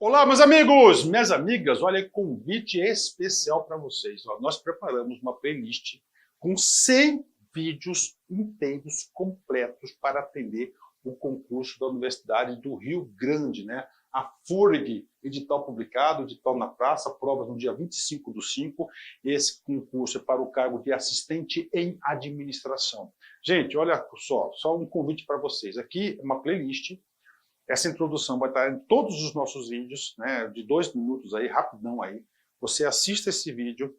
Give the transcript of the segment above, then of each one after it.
Olá, meus amigos, minhas amigas, olha, convite especial para vocês. Ó, nós preparamos uma playlist com 100 vídeos inteiros, completos, para atender o concurso da Universidade do Rio Grande, né? A FURG, edital publicado, edital na praça, provas no dia 25/5. Esse concurso é para o cargo de assistente em administração. Gente, olha só um convite para vocês. Aqui é uma playlist. Essa introdução vai estar em todos os nossos vídeos, né, de 2 minutos aí, rapidão aí. Você assista esse vídeo.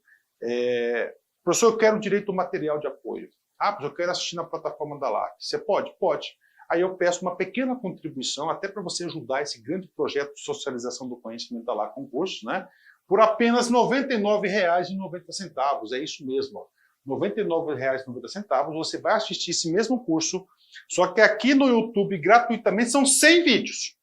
Professor, eu quero direito ao material de apoio. Ah, professor, eu quero assistir na plataforma da LAC. Você pode? Pode. Aí eu peço uma pequena contribuição, até para você ajudar esse grande projeto de socialização do conhecimento da LAC Concursos, né, por apenas R$ 99,90. É isso mesmo, ó. R$ 99,90, você vai assistir esse mesmo curso, só que aqui no YouTube, gratuitamente, são 100 vídeos.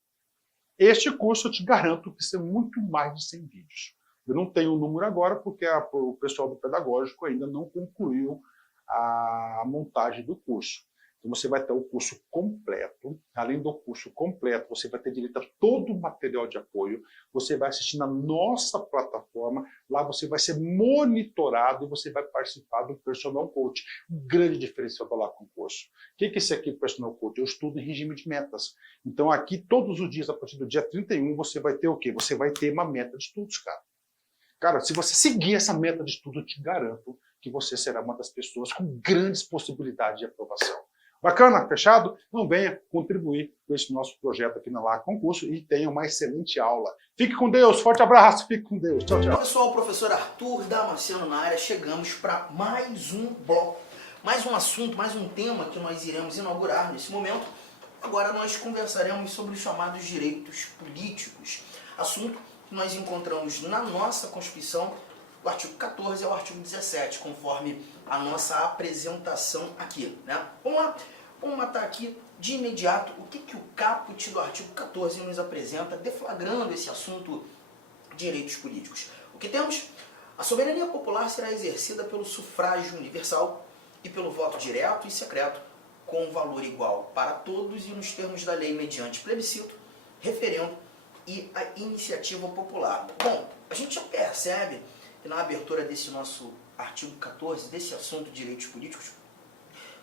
Este curso, eu te garanto que são muito mais de 100 vídeos. Eu não tenho o número agora, porque o pessoal do pedagógico ainda não concluiu a montagem do curso. Então, você vai ter o curso completo. Além do curso completo, você vai ter direito a todo o material de apoio. Você vai assistir na nossa plataforma. Lá você vai ser monitorado e você vai participar do Personal Coach. Um grande diferencial da LAC Concurso. O que é esse aqui, Personal Coach? Eu estudo em regime de metas. Então, aqui, todos os dias, a partir do dia 31, você vai ter o quê? Você vai ter uma meta de estudos, cara. Cara, se você seguir essa meta de estudo, eu te garanto que você será uma das pessoas com grandes possibilidades de aprovação. Bacana? Fechado? Então venha contribuir com esse nosso projeto aqui na LAC Concurso e tenha uma excelente aula. Fique com Deus, forte abraço, fique com Deus. Tchau, tchau. Olá pessoal, o professor Arthur Damasceno na área. Chegamos para mais um bloco, mais um assunto, mais um tema que nós iremos inaugurar nesse momento. Agora nós conversaremos sobre os chamados direitos políticos, assunto que nós encontramos na nossa Constituição, o artigo 14 ao artigo 17, conforme a nossa apresentação aqui, né? Vamos lá, vamos matar aqui de imediato o que o caput do artigo 14 nos apresenta, deflagrando esse assunto direitos políticos. O que temos? A soberania popular será exercida pelo sufrágio universal e pelo voto direto e secreto, com valor igual para todos e nos termos da lei mediante plebiscito, referendo e a iniciativa popular. Bom, a gente já percebe que na abertura desse nosso artigo 14, desse assunto de direitos políticos,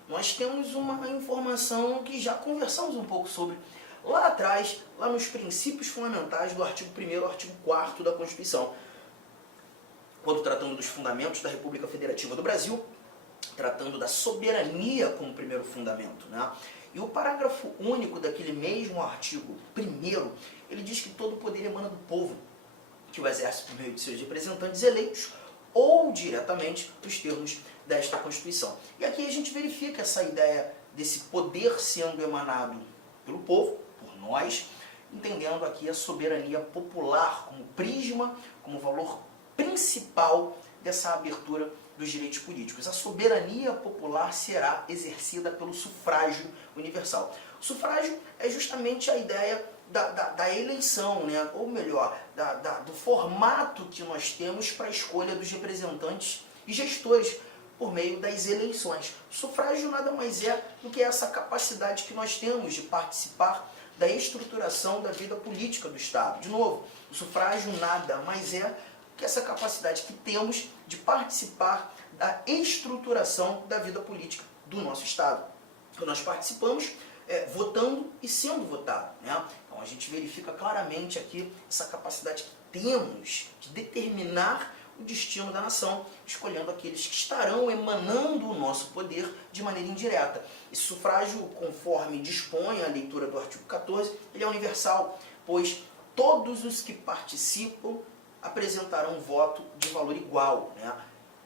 nós temos uma informação que já conversamos um pouco sobre lá atrás, lá nos princípios fundamentais do artigo 1º ao artigo 4º da Constituição, quando tratando dos fundamentos da República Federativa do Brasil, tratando da soberania como primeiro fundamento, né? E o parágrafo único daquele mesmo artigo 1º, ele diz que todo o poder emana do povo, que o exerce por meio de seus representantes eleitos ou diretamente nos termos desta Constituição. E aqui a gente verifica essa ideia desse poder sendo emanado pelo povo, por nós, entendendo aqui a soberania popular como prisma, como valor principal dessa abertura dos direitos políticos. A soberania popular será exercida pelo sufrágio universal. O sufrágio é justamente a ideia da eleição, né? Ou melhor, do formato que nós temos para a escolha dos representantes e gestores por meio das eleições. O sufrágio nada mais é do que essa capacidade que nós temos de participar da estruturação da vida política do Estado. De novo, o sufrágio nada mais é que essa capacidade que temos de participar da estruturação da vida política do nosso Estado. Então, nós participamos votando e sendo votado, né? Então a gente verifica claramente aqui essa capacidade que temos de determinar o destino da nação, escolhendo aqueles que estarão emanando o nosso poder de maneira indireta. Esse sufrágio, conforme dispõe a leitura do artigo 14, ele é universal, pois todos os que participam apresentarão um voto de valor igual, né?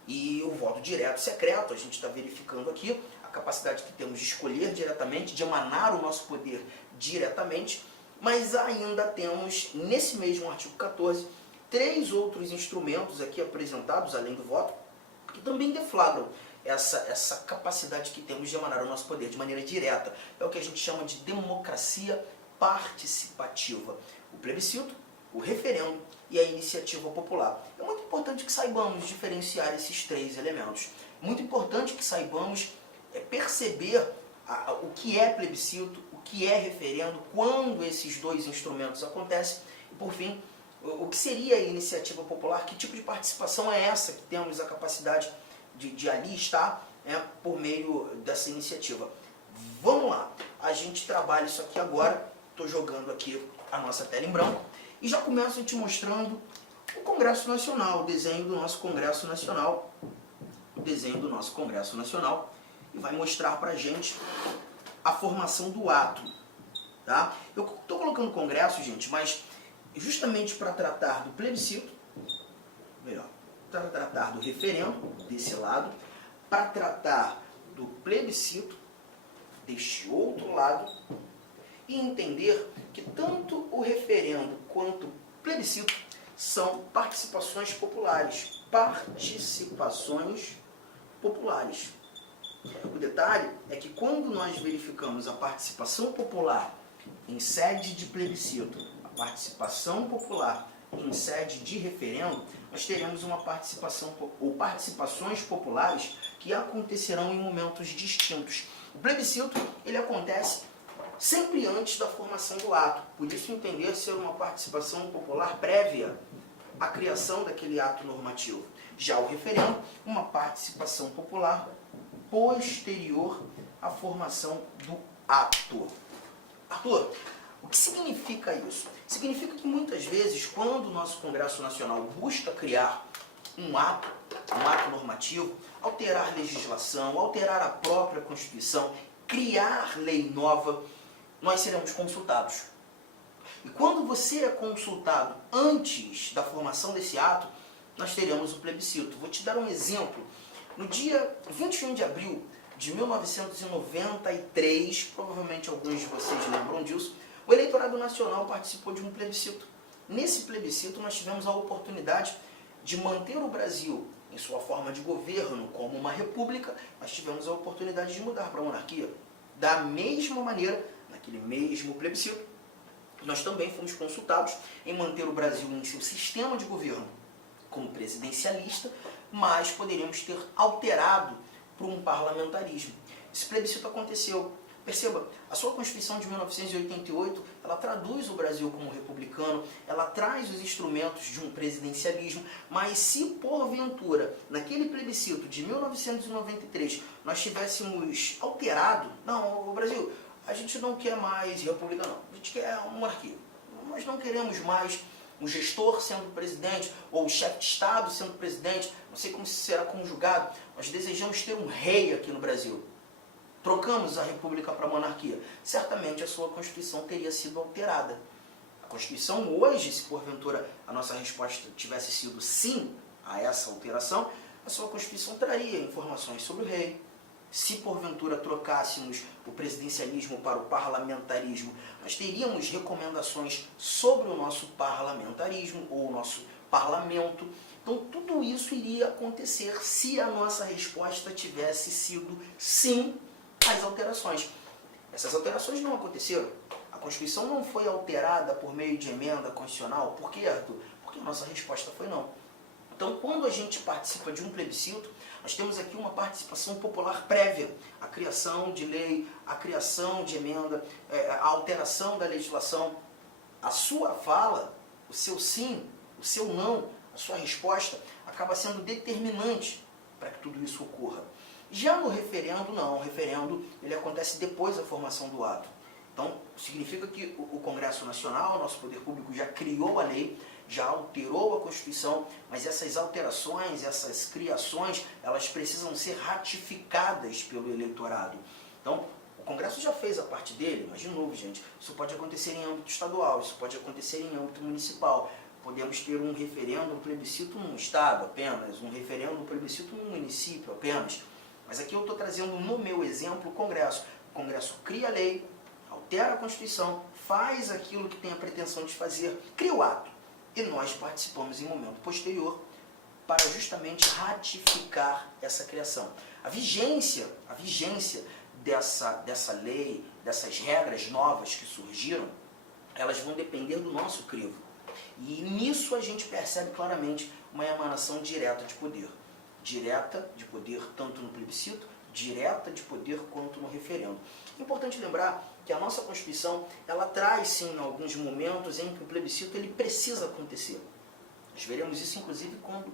E o voto direto secreto, a gente está verificando aqui a capacidade que temos de escolher diretamente, de emanar o nosso poder diretamente, mas ainda temos, nesse mesmo artigo 14, 3 outros instrumentos aqui apresentados, além do voto, que também deflagram essa capacidade que temos de emanar o nosso poder de maneira direta. É o que a gente chama de democracia participativa. O plebiscito, o referendo e a iniciativa popular. É muito importante que saibamos diferenciar esses 3 elementos. Muito importante que saibamos perceber o que é plebiscito, o que é referendo, quando esses 2 instrumentos acontecem, e por fim, o que seria a iniciativa popular? Que tipo de participação é essa que temos a capacidade de ali estar por meio dessa iniciativa? Vamos lá, a gente trabalha isso aqui agora, estou jogando aqui a nossa tela em branco e já começo te mostrando o Congresso Nacional, o desenho do nosso Congresso Nacional, o desenho do nosso Congresso Nacional, e vai mostrar pra gente a formação do ato, tá? Eu estou colocando Congresso, gente, mas justamente para tratar do plebiscito, melhor, para tratar do referendo, desse lado, para tratar do plebiscito, deste outro lado, e entender que tanto o referendo quanto o plebiscito são participações populares. Participações populares. O detalhe é que quando nós verificamos a participação popular em sede de plebiscito, a participação popular em sede de referendo, nós teremos uma participação ou participações populares que acontecerão em momentos distintos. O plebiscito, ele acontece sempre antes da formação do ato, por isso entender ser uma participação popular prévia à criação daquele ato normativo. Já o referendo, uma participação popular posterior à formação do ato. Arthur, o que significa isso? Significa que muitas vezes, quando o nosso Congresso Nacional busca criar um ato normativo, alterar legislação, alterar a própria Constituição, criar lei nova, nós seremos consultados. E quando você é consultado antes da formação desse ato, nós teremos o plebiscito. Vou te dar um exemplo. No dia 21 de abril de 1993, provavelmente alguns de vocês lembram disso, o eleitorado nacional participou de um plebiscito. Nesse plebiscito nós tivemos a oportunidade de manter o Brasil em sua forma de governo como uma república, nós tivemos a oportunidade de mudar para a monarquia. Da mesma maneira, naquele mesmo plebiscito, nós também fomos consultados em manter o Brasil em seu sistema de governo como presidencialista, mas poderíamos ter alterado para um parlamentarismo. Esse plebiscito aconteceu. Perceba, a sua Constituição de 1988, ela traduz o Brasil como republicano, ela traz os instrumentos de um presidencialismo, mas se porventura, naquele plebiscito de 1993, nós tivéssemos alterado, não, o Brasil, a gente não quer mais república não, a gente quer uma monarquia. Nós não queremos mais um gestor sendo presidente, ou o chefe de Estado sendo presidente, não sei como será conjugado, nós desejamos ter um rei aqui no Brasil. Trocamos a república para a monarquia. Certamente a sua Constituição teria sido alterada. A Constituição hoje, se porventura a nossa resposta tivesse sido sim a essa alteração, a sua Constituição traria informações sobre o rei. Se porventura trocássemos o presidencialismo para o parlamentarismo, nós teríamos recomendações sobre o nosso parlamentarismo ou o nosso parlamento. Então tudo isso iria acontecer se a nossa resposta tivesse sido sim às alterações. Essas alterações não aconteceram. A Constituição não foi alterada por meio de emenda constitucional. Por quê, Arthur? Porque a nossa resposta foi não. Então, quando a gente participa de um plebiscito, nós temos aqui uma participação popular prévia. A criação de lei, a criação de emenda, a alteração da legislação. A sua fala, o seu sim, o seu não, a sua resposta, acaba sendo determinante para que tudo isso ocorra. Já no referendo, não. O referendo ele acontece depois da formação do ato. Então, significa que o Congresso Nacional, nosso poder público, já criou a lei, já alterou a Constituição, mas essas alterações, essas criações, elas precisam ser ratificadas pelo eleitorado. Então, o Congresso já fez a parte dele, mas, de novo, gente, isso pode acontecer em âmbito estadual, isso pode acontecer em âmbito municipal. Podemos ter um referendo, um plebiscito num estado apenas, um referendo, um plebiscito num município apenas. Mas aqui eu estou trazendo no meu exemplo o Congresso. O Congresso cria a lei, altera a Constituição, faz aquilo que tem a pretensão de fazer, cria o ato. E nós participamos em momento posterior para justamente ratificar essa criação. A vigência dessa lei, dessas regras novas que surgiram, elas vão depender do nosso crivo. E nisso a gente percebe claramente uma emanação direta de poder. Direta de poder tanto no plebiscito, direta de poder quanto no referendo. É importante lembrar que a nossa Constituição, ela traz sim alguns momentos em que o plebiscito ele precisa acontecer. Nós veremos isso inclusive quando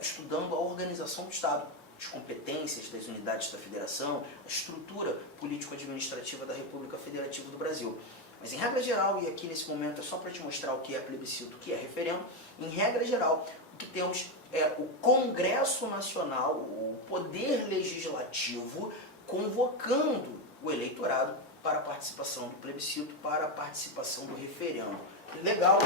estudando a organização do Estado, as competências das unidades da Federação, a estrutura político-administrativa da República Federativa do Brasil. Mas em regra geral, e aqui nesse momento é só para te mostrar o que é plebiscito, o que é referendo, em regra geral, o que temos é o Congresso Nacional, o Poder Legislativo, convocando o eleitorado para a participação do plebiscito, para a participação do referendo. Legal,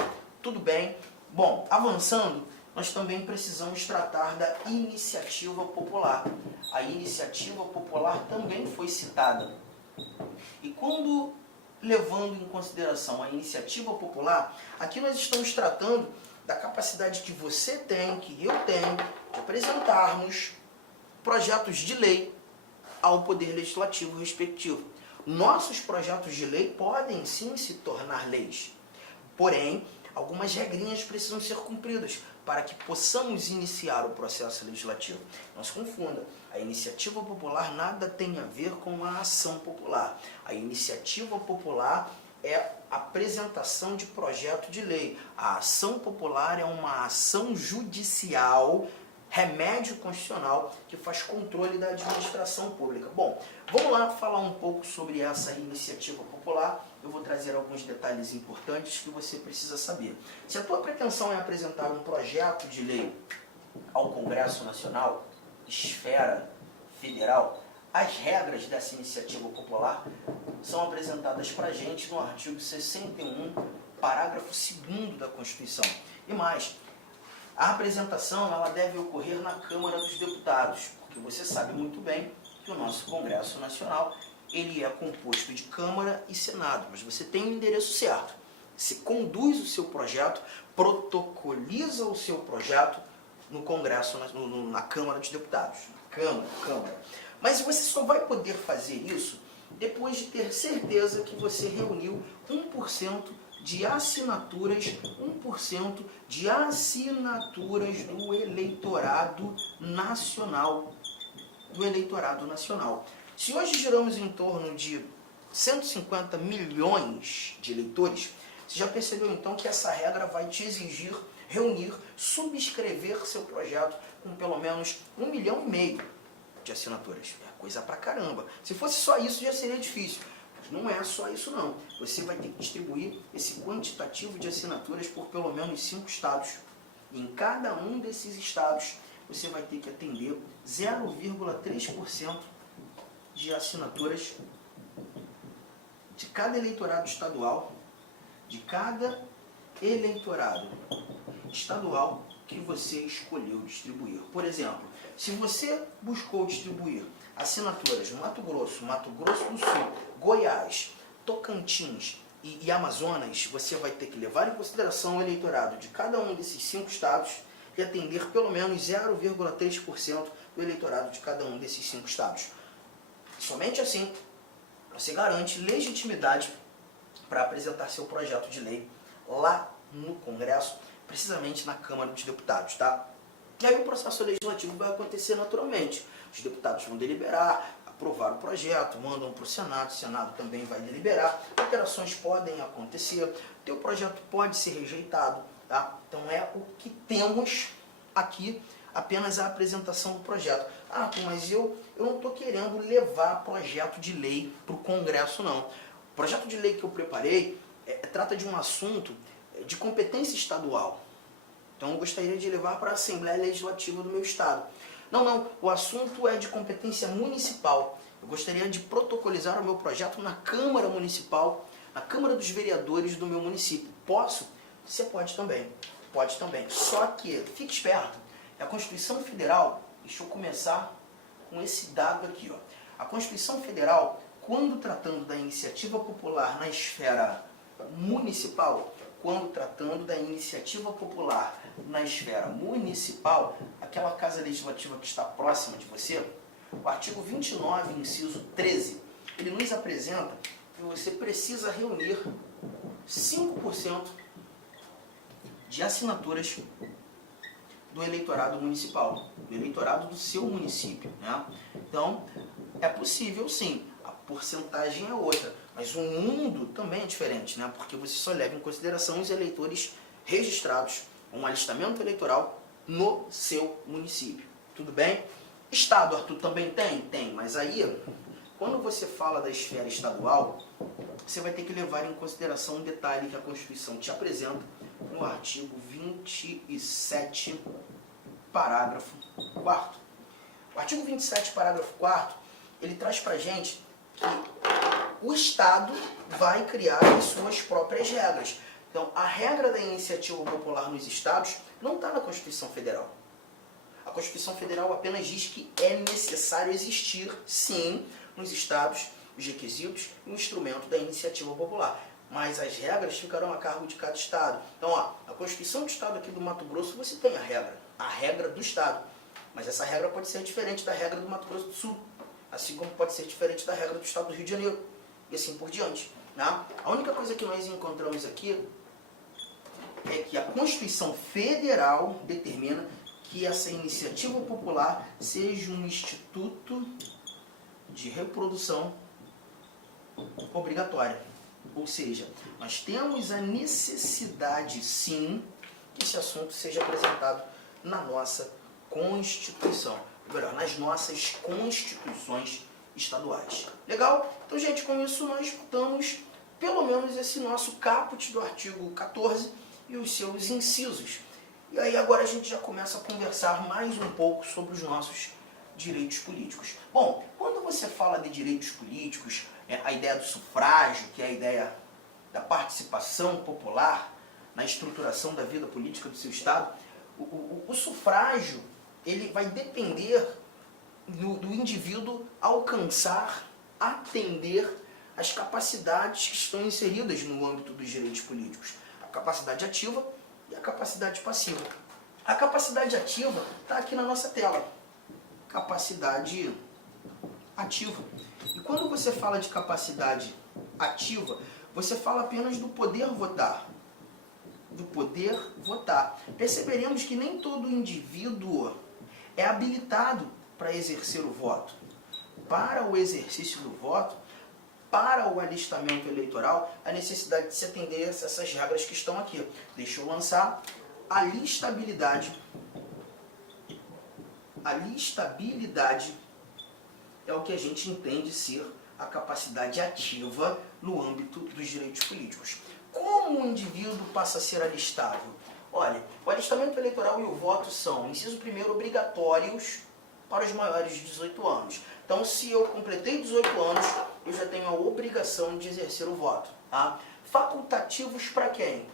tudo bem. Bom, avançando, nós também precisamos tratar da iniciativa popular. A iniciativa popular também foi citada. E quando, levando em consideração a iniciativa popular, aqui nós estamos tratando da capacidade que você tem, que eu tenho, de apresentarmos projetos de lei ao Poder Legislativo respectivo. Nossos projetos de lei podem sim se tornar leis, porém, algumas regrinhas precisam ser cumpridas para que possamos iniciar o processo legislativo. Não se confunda, a iniciativa popular nada tem a ver com a ação popular. A iniciativa popular é a apresentação de projeto de lei. A ação popular é uma ação judicial, remédio constitucional, que faz controle da administração pública. Bom, vamos lá falar um pouco sobre essa iniciativa popular. Eu vou trazer alguns detalhes importantes que você precisa saber. Se a tua pretensão é apresentar um projeto de lei ao Congresso Nacional, esfera federal, as regras dessa iniciativa popular são apresentadas para a gente no artigo 61, parágrafo 2º da Constituição. E mais, a apresentação ela deve ocorrer na Câmara dos Deputados, porque você sabe muito bem que o nosso Congresso Nacional ele é composto de Câmara e Senado, mas você tem o endereço certo. Você conduz o seu projeto, protocoliza o seu projeto no Congresso, na Câmara dos Deputados. Câmara. Mas você só vai poder fazer isso depois de ter certeza que você reuniu 1% de assinaturas, 1% de assinaturas do eleitorado nacional. Se hoje giramos em torno de 150 milhões de eleitores, você já percebeu então que essa regra vai te exigir reunir, subscrever seu projeto com pelo menos 1,5 milhão de assinaturas. É coisa pra caramba. Se fosse só isso já seria difícil. Mas não é só isso não. Você vai ter que distribuir esse quantitativo de assinaturas por pelo menos 5 estados. E em cada um desses estados você vai ter que atender 0,3% de assinaturas de cada eleitorado estadual, que você escolheu distribuir. Por exemplo, se você buscou distribuir assinaturas no Mato Grosso do Sul, Goiás, Tocantins e Amazonas, você vai ter que levar em consideração o eleitorado de cada um desses 5 estados e atender pelo menos 0,3% do eleitorado de cada um desses 5 estados. Somente assim você garante legitimidade para apresentar seu projeto de lei lá no Congresso, precisamente na Câmara dos Deputados, tá? E aí o processo legislativo vai acontecer naturalmente. Os deputados vão deliberar, aprovar o projeto, mandam para o Senado também vai deliberar, alterações podem acontecer, teu projeto pode ser rejeitado, tá? Então é o que temos aqui, apenas a apresentação do projeto. Ah, mas eu não estou querendo levar projeto de lei para o Congresso, não. O projeto de lei que eu preparei trata de um assunto de competência estadual. Então eu gostaria de levar para a Assembleia Legislativa do meu estado. Não, o assunto é de competência municipal. Eu gostaria de protocolizar o meu projeto na Câmara Municipal, na Câmara dos Vereadores do meu município. Posso? Você pode também. Só que, fique esperto, a Constituição Federal, deixa eu começar com esse dado aqui, ó. A Constituição Federal, quando tratando da iniciativa popular na esfera municipal, aquela casa legislativa que está próxima de você, o artigo 29, inciso 13, ele nos apresenta que você precisa reunir 5% de assinaturas do eleitorado municipal, do eleitorado do seu município, né? Então, É possível sim, a porcentagem é outra, mas o mundo também é diferente, né? Porque você só leva em consideração os eleitores registrados, um alistamento eleitoral no seu município. Tudo bem? Estado, Arthur, também tem? Tem, mas aí, quando você fala da esfera estadual, você vai ter que levar em consideração um detalhe que a Constituição te apresenta no artigo 27, parágrafo 4º. O artigo 27, parágrafo 4º, ele traz pra gente que o Estado vai criar as suas próprias regras. Então, a regra da iniciativa popular nos estados não está na Constituição Federal. A Constituição Federal apenas diz que é necessário existir, sim, nos estados, os requisitos e o instrumento da iniciativa popular. Mas as regras ficarão a cargo de cada estado. Então, ó, a Constituição do Estado aqui do Mato Grosso, você tem a regra do Estado. Mas essa regra pode ser diferente da regra do Mato Grosso do Sul, assim como pode ser diferente da regra do Estado do Rio de Janeiro, e assim por diante. Né? A única coisa que nós encontramos aqui é que a Constituição Federal determina que essa iniciativa popular seja um instituto de reprodução obrigatória. Ou seja, nós temos a necessidade, sim, que esse assunto seja apresentado na nossa Constituição, ou melhor, nas nossas constituições estaduais. Legal? Então, gente, com isso nós escutamos pelo menos esse nosso caput do artigo 14 e os seus incisos. E aí agora a gente já começa a conversar mais um pouco sobre os nossos direitos políticos. Bom, quando você fala de direitos políticos, a ideia do sufrágio, que é a ideia da participação popular na estruturação da vida política do seu estado, o sufrágio ele vai depender do indivíduo alcançar, atender as capacidades que estão inseridas no âmbito dos direitos políticos. A capacidade ativa e a capacidade passiva. A capacidade ativa está aqui na nossa tela. Capacidade ativa. E quando você fala de capacidade ativa, você fala apenas do poder votar. Do poder votar. Perceberemos que nem todo indivíduo é habilitado para exercer o voto. Para o exercício do voto, para o alistamento eleitoral, a necessidade de se atender a essas regras que estão aqui. Deixa eu lançar a listabilidade. A listabilidade é o que a gente entende ser a capacidade ativa no âmbito dos direitos políticos. Como o indivíduo passa a ser alistável? Olha, o alistamento eleitoral e o voto são, inciso primeiro, obrigatórios para os maiores de 18 anos. Então, se eu completei 18 anos, eu já tenho a obrigação de exercer o voto. Tá? Facultativos para quem?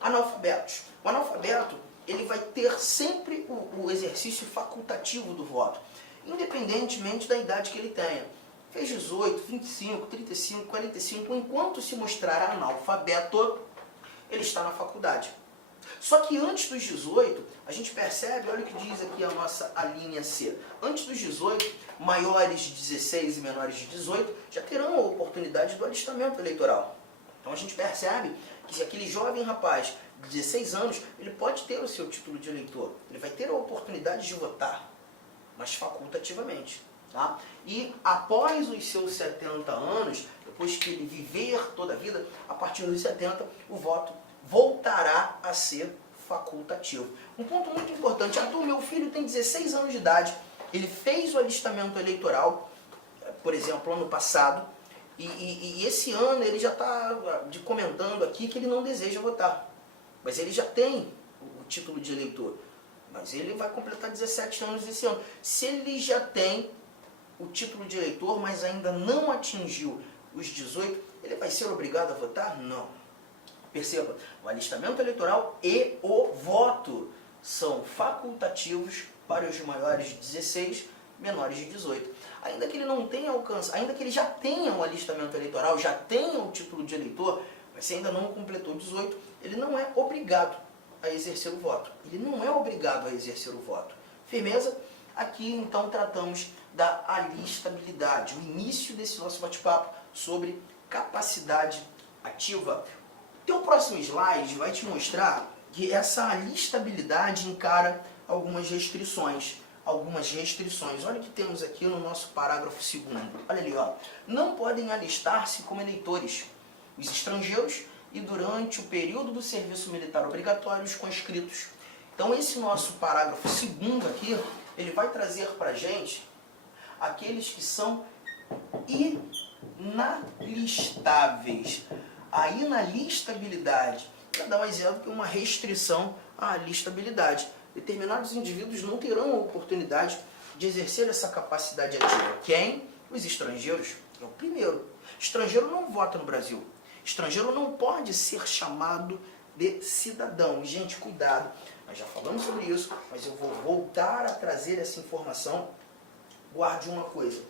Analfabetos. O analfabeto ele vai ter sempre o exercício facultativo do voto, independentemente da idade que ele tenha. Fez 18, 25, 35, 45, enquanto se mostrar analfabeto, ele está na faculdade. Só que antes dos 18, a gente percebe, olha o que diz aqui a linha C. Antes dos 18, maiores de 16 e menores de 18 já terão a oportunidade do alistamento eleitoral. Então a gente percebe que se aquele jovem rapaz de 16 anos, ele pode ter o seu título de eleitor. Ele vai ter a oportunidade de votar, mas facultativamente. Tá? E após os seus 70 anos, depois que ele viver toda a vida, a partir dos 70, o voto voltará a ser facultativo. Um ponto muito importante, Arthur, meu filho tem 16 anos de idade, ele fez o alistamento eleitoral, por exemplo, ano passado, e esse ano ele já está comentando aqui que ele não deseja votar, mas ele já tem o título de eleitor, mas ele vai completar 17 anos esse ano. Se ele já tem o título de eleitor, mas ainda não atingiu os 18, ele vai ser obrigado a votar? Não. Perceba, o alistamento eleitoral e o voto são facultativos para os maiores de 16, menores de 18. Ainda que ele não tenha alcance, ainda que ele já tenha o alistamento eleitoral, já tenha o título de eleitor, mas se ainda não completou 18, ele não é obrigado a exercer o voto. Ele não é obrigado a exercer o voto. Firmeza? Aqui então tratamos da alistabilidade, o início desse nosso bate-papo sobre capacidade ativa. O próximo slide vai te mostrar que essa alistabilidade encara algumas restrições. algumas restrições. Olha o que temos aqui no nosso parágrafo 2º. Olha ali, ó. Não podem alistar-se como eleitores os estrangeiros e durante o período do serviço militar obrigatório os conscritos. Então esse nosso parágrafo 2º aqui, ele vai trazer para a gente aqueles que são inalistáveis. A inalistabilidade, para dar um exemplo, que é uma restrição à listabilidade. Determinados indivíduos não terão a oportunidade de exercer essa capacidade ativa. Quem? Os estrangeiros. É o primeiro. Estrangeiro não vota no Brasil. Estrangeiro não pode ser chamado de cidadão. Gente, cuidado. Nós já falamos sobre isso, mas eu vou voltar a trazer essa informação. Guarde uma coisa.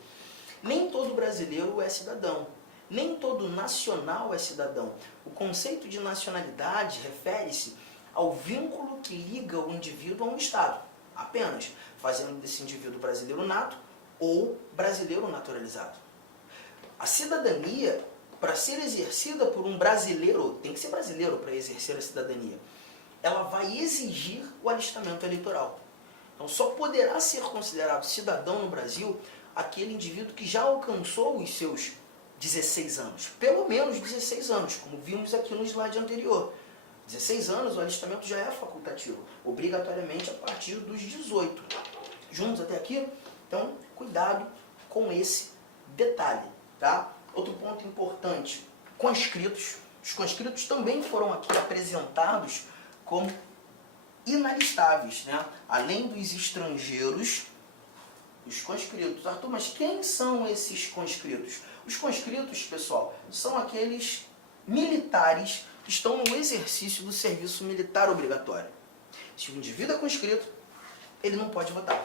Nem todo brasileiro é cidadão. Nem todo nacional é cidadão. O conceito de nacionalidade refere-se ao vínculo que liga o indivíduo a um Estado, apenas, fazendo desse indivíduo brasileiro nato ou brasileiro naturalizado. A cidadania, para ser exercida por um brasileiro, tem que ser brasileiro para exercer a cidadania, ela vai exigir o alistamento eleitoral. Então só poderá ser considerado cidadão no Brasil aquele indivíduo que já alcançou os seus 16 anos, pelo menos 16 anos, como vimos aqui no slide anterior. 16 anos o alistamento já é facultativo, obrigatoriamente a partir dos 18. Juntos até aqui? Então, cuidado com esse detalhe, tá? Outro ponto importante, conscritos. Os conscritos também foram aqui apresentados como inalistáveis, né? Além dos estrangeiros, os conscritos. Arthur, mas quem são esses conscritos? Os conscritos, pessoal, são aqueles militares que estão no exercício do serviço militar obrigatório. Se o indivíduo é conscrito, ele não pode votar.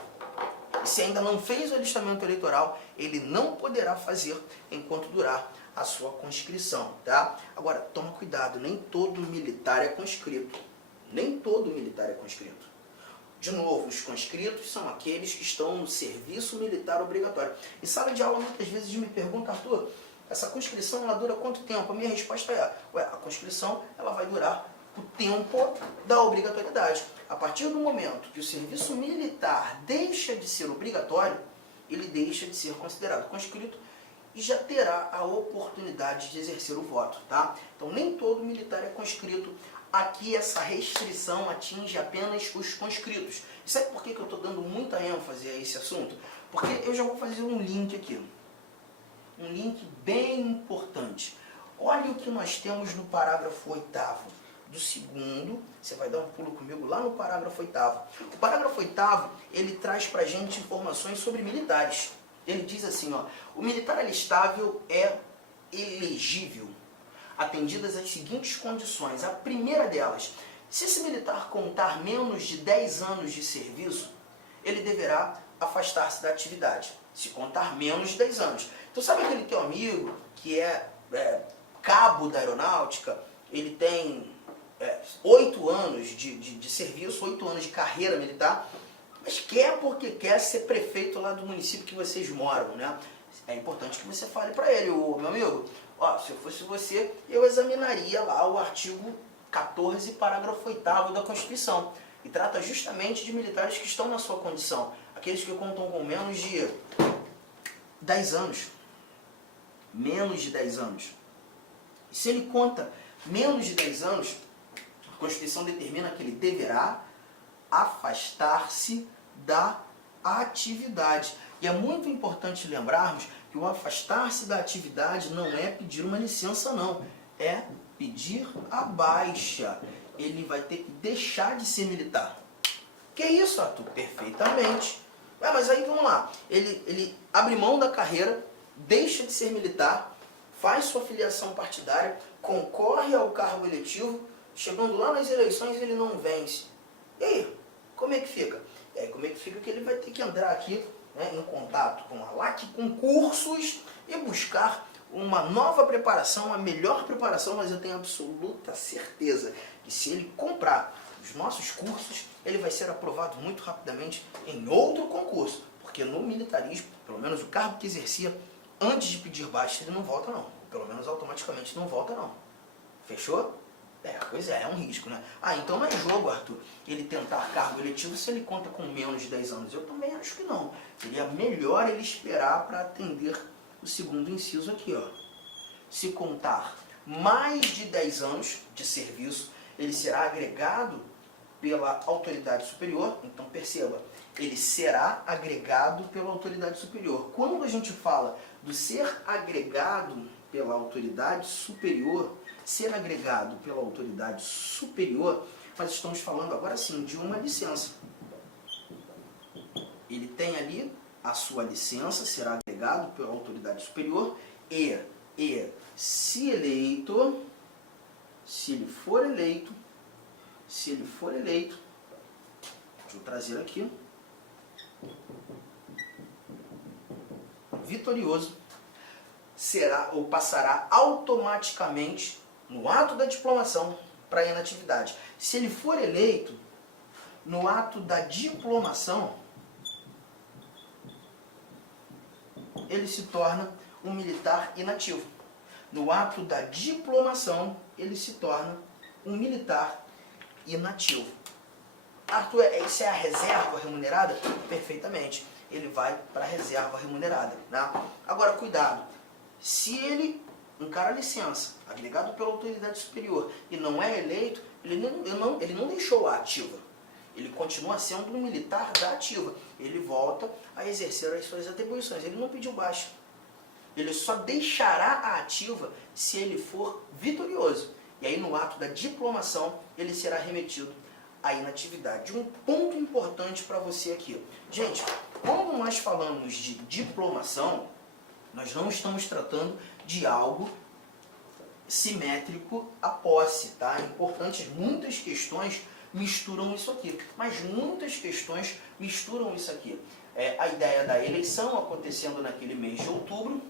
E se ainda não fez o alistamento eleitoral, ele não poderá fazer enquanto durar a sua conscrição, tá? Agora, toma cuidado, nem todo militar é conscrito. Nem todo militar é conscrito. De novo, os conscritos são aqueles que estão no serviço militar obrigatório. Em sala de aula, muitas vezes me perguntam, Arthur, essa conscrição ela dura quanto tempo? A minha resposta é, a conscrição ela vai durar o tempo da obrigatoriedade. A partir do momento que o serviço militar deixa de ser obrigatório, ele deixa de ser considerado conscrito e já terá a oportunidade de exercer o voto, tá? Então nem todo militar é conscrito. Aqui essa restrição atinge apenas os conscritos. E sabe por que eu estou dando muita ênfase a esse assunto? Porque eu já vou fazer um link aqui. Um link bem importante. Olha o que nós temos no parágrafo 8º do 2º. Você vai dar um pulo comigo lá no parágrafo 8º. O parágrafo 8º, ele traz para a gente informações sobre militares. Ele diz assim, ó, o militar alistável é elegível, atendidas as seguintes condições. A primeira delas, se esse militar contar menos de 10 anos de serviço, ele deverá afastar-se da atividade. Se contar menos de 10 anos. Então sabe aquele teu amigo que é cabo da aeronáutica, ele tem 8 anos de serviço, 8 anos de carreira militar, mas quer porque quer ser prefeito lá do município que vocês moram, né? É importante que você fale para ele, ô, meu amigo, ó, se eu fosse você, eu examinaria lá o artigo 14, parágrafo 8º da Constituição. E trata justamente de militares que estão na sua condição. Aqueles que contam com menos de 10 anos. Menos de 10 anos. E se ele conta menos de 10 anos, a Constituição determina que ele deverá afastar-se da atividade. E é muito importante lembrarmos que o afastar-se da atividade não é pedir uma licença, não. É pedir a baixa. Ele vai ter que deixar de ser militar. Que isso, Arthur? Perfeitamente. Mas aí vamos lá. Ele abre mão da carreira, deixa de ser militar, faz sua filiação partidária, concorre ao cargo eletivo, chegando lá nas eleições ele não vence. E aí? Como é que fica? E aí como é que fica que ele vai ter que entrar aqui, né, em contato com a LAC, com cursos e buscar uma nova preparação, uma melhor preparação, mas eu tenho absoluta certeza que se ele comprar os nossos cursos, ele vai ser aprovado muito rapidamente em outro concurso, porque no militarismo, pelo menos o cargo que exercia antes de pedir baixa, ele não volta não, pelo menos automaticamente não volta não. Fechou? Pois é um risco, né? Então não é jogo, Arthur, ele tentar cargo eletivo se ele conta com menos de 10 anos. Eu também acho que não. Seria melhor ele esperar para atender o segundo inciso aqui, ó. Se contar mais de 10 anos de serviço, ele será agregado pela autoridade superior. Então perceba, ele será agregado pela autoridade superior. Quando a gente fala do ser agregado pela autoridade superior, ser agregado pela autoridade superior, nós estamos falando agora sim de uma licença. Ele tem ali a sua licença, será agregado pela autoridade superior e se eleito, se ele for eleito, deixa eu trazer aqui, vitorioso, será ou passará automaticamente no ato da diplomação para a inatividade. Se ele for eleito, no ato da diplomação, ele se torna um militar inativo. No ato da diplomação, ele se torna um militar inativo. Arthur, isso é a reserva remunerada? Perfeitamente. Ele vai para a reserva remunerada. Tá? Agora, cuidado. Se ele encara a licença, agregado pela autoridade superior, e não é eleito, ele não deixou a ativa. Ele continua sendo um militar da ativa. Ele volta a exercer as suas atribuições. Ele não pediu baixa. Ele só deixará a ativa se ele for vitorioso. E aí, no ato da diplomação, ele será remetido à inatividade. Um ponto importante para você aqui. Gente, quando nós falamos de diplomação, nós não estamos tratando de algo simétrico à posse, tá? É importante, muitas questões misturam isso aqui, mas muitas questões misturam isso aqui. A ideia da eleição acontecendo naquele mês de outubro.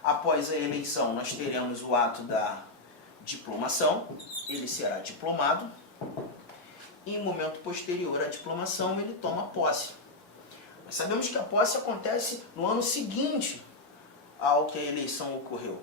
Após a eleição, nós teremos o ato da diplomação, ele será diplomado. E em momento posterior à diplomação, ele toma posse. Nós sabemos que a posse acontece no ano seguinte ao que a eleição ocorreu.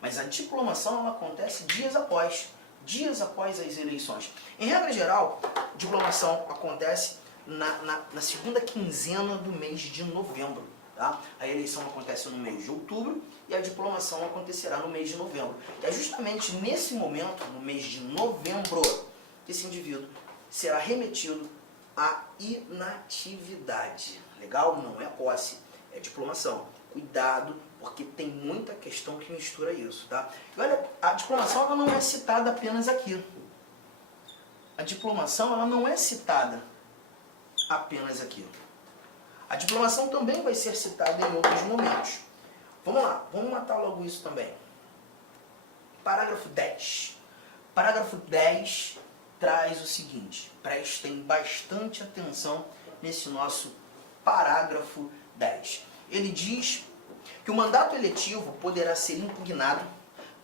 Mas a diplomação ela acontece dias após as eleições. Em regra geral, a diplomação acontece na segunda quinzena do mês de novembro. Tá? A eleição acontece no mês de outubro e a diplomação acontecerá no mês de novembro. É justamente nesse momento, no mês de novembro, que esse indivíduo será remetido à inatividade. Legal? Não é posse, é diplomação. Cuidado, porque tem muita questão que mistura isso, tá? E olha, a diplomação ela não é citada apenas aqui. A diplomação ela não é citada apenas aqui. A diplomação também vai ser citada em outros momentos. Vamos lá, vamos matar logo isso também. Parágrafo 10. Parágrafo 10 traz o seguinte, prestem bastante atenção nesse nosso parágrafo 10. Ele diz que o mandato eletivo poderá ser impugnado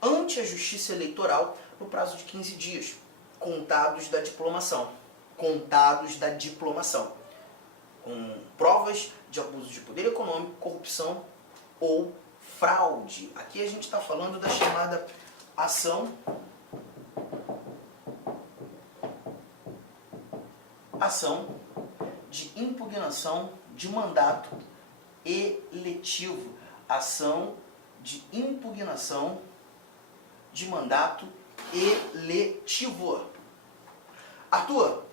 ante a Justiça Eleitoral no prazo de 15 dias, contados da diplomação. Contados da diplomação. Com provas de abuso de poder econômico, corrupção ou fraude. Aqui a gente está falando da chamada ação de impugnação de mandato eletivo. Ação de impugnação de mandato eletivo. Arthur,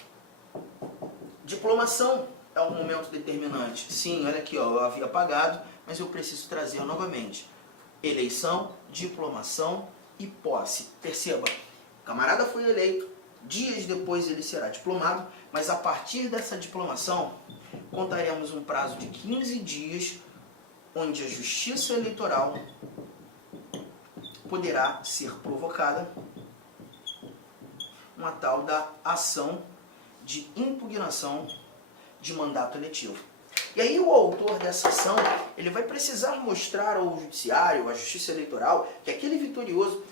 diplomação é um momento determinante. Sim, olha aqui, ó, eu havia apagado, mas eu preciso trazer novamente. Eleição, diplomação e posse. Perceba, o camarada foi eleito, dias depois ele será diplomado, mas a partir dessa diplomação, contaremos um prazo de 15 dias, onde a Justiça Eleitoral poderá ser provocada uma tal da ação de impugnação de mandato eletivo. E aí o autor dessa ação, ele vai precisar mostrar ao judiciário, à Justiça Eleitoral, que aquele vitorioso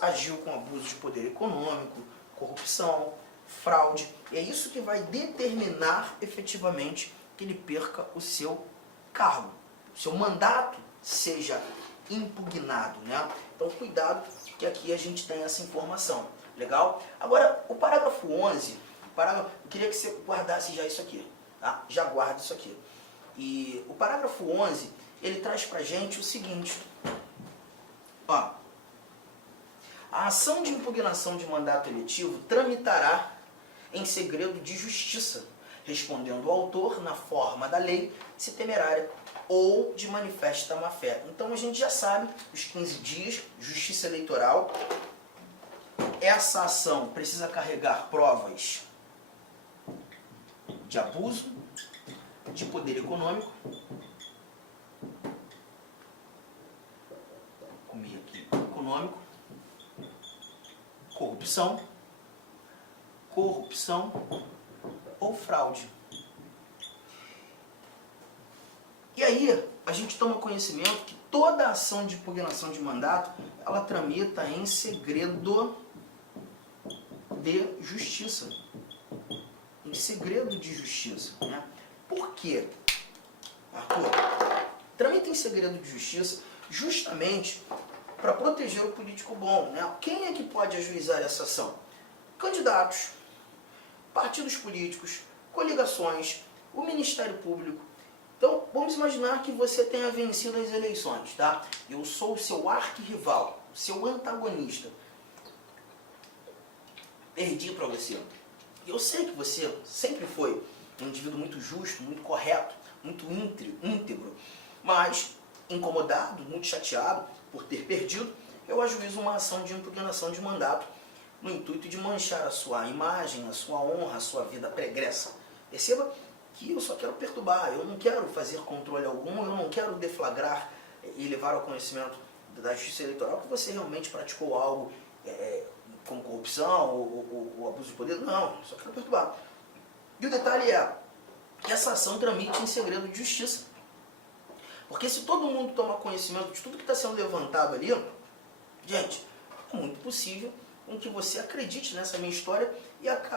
agiu com abuso de poder econômico, corrupção, fraude. E é isso que vai determinar efetivamente que ele perca o seu cargo, o seu mandato seja impugnado, né? Então cuidado que aqui a gente tem essa informação. Legal? Agora, o parágrafo 11, eu queria que você guardasse já isso aqui, tá? Já guarda isso aqui. E o parágrafo 11, ele traz pra gente o seguinte, ó, a ação de impugnação de mandato eletivo tramitará em segredo de justiça, respondendo o autor na forma da lei, se temerária ou de manifesta má-fé. Então a gente já sabe, os 15 dias, justiça eleitoral, essa ação precisa carregar provas de abuso, de poder econômico, econômico, corrupção ou fraude. E aí, a gente toma conhecimento que toda ação de impugnação de mandato, ela tramita em segredo de justiça. Em segredo de justiça, né? Por quê, Arthur? Tramita em segredo de justiça justamente para proteger o político bom, né? Quem é que pode ajuizar essa ação? Candidatos, partidos políticos, coligações, o Ministério Público. Então, vamos imaginar que você tenha vencido as eleições, tá? Eu sou o seu arquirrival, o seu antagonista. Perdi para você. Eu sei que você sempre foi um indivíduo muito justo, muito correto, muito íntegro, mas incomodado, muito chateado por ter perdido, eu ajuizo uma ação de impugnação de mandato no intuito de manchar a sua imagem, a sua honra, a sua vida pregressa. Perceba que eu só quero perturbar, eu não quero fazer controle algum, eu não quero deflagrar e levar ao conhecimento da Justiça Eleitoral que você realmente praticou algo como corrupção ou abuso de poder. Não, só quero perturbar. E o detalhe é que essa ação tramite em segredo de justiça. Porque se todo mundo tomar conhecimento de tudo que está sendo levantado ali, gente, é muito possível com que você acredite nessa minha história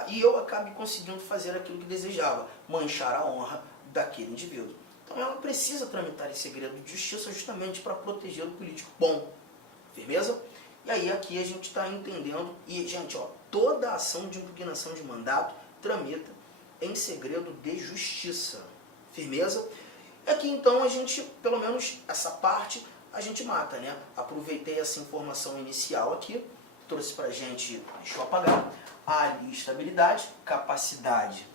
e eu acabe conseguindo fazer aquilo que desejava, manchar a honra daquele indivíduo. Então ela precisa tramitar em segredo de justiça justamente para proteger o político bom. Firmeza? E aí aqui a gente está entendendo, e gente, ó, toda ação de impugnação de mandato tramita em segredo de justiça. Firmeza? E aqui então a gente, pelo menos essa parte, a gente mata, né? Aproveitei essa informação inicial aqui, trouxe pra gente, deixa eu apagar, a listabilidade, capacidade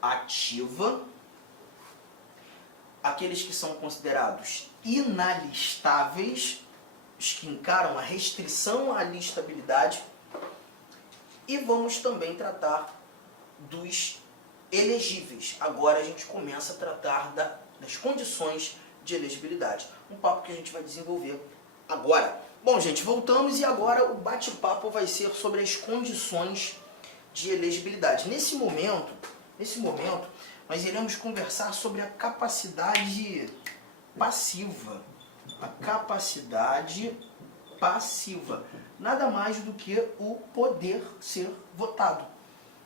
ativa, aqueles que são considerados inalistáveis, os que encaram a restrição à listabilidade, e vamos também tratar dos elegíveis. Agora a gente começa a tratar das condições de elegibilidade. Um papo que a gente vai desenvolver agora. Bom, gente, voltamos e agora o bate-papo vai ser sobre as condições de elegibilidade. Nesse momento, nós iremos conversar sobre a capacidade passiva. A capacidade passiva. Nada mais do que o poder ser votado,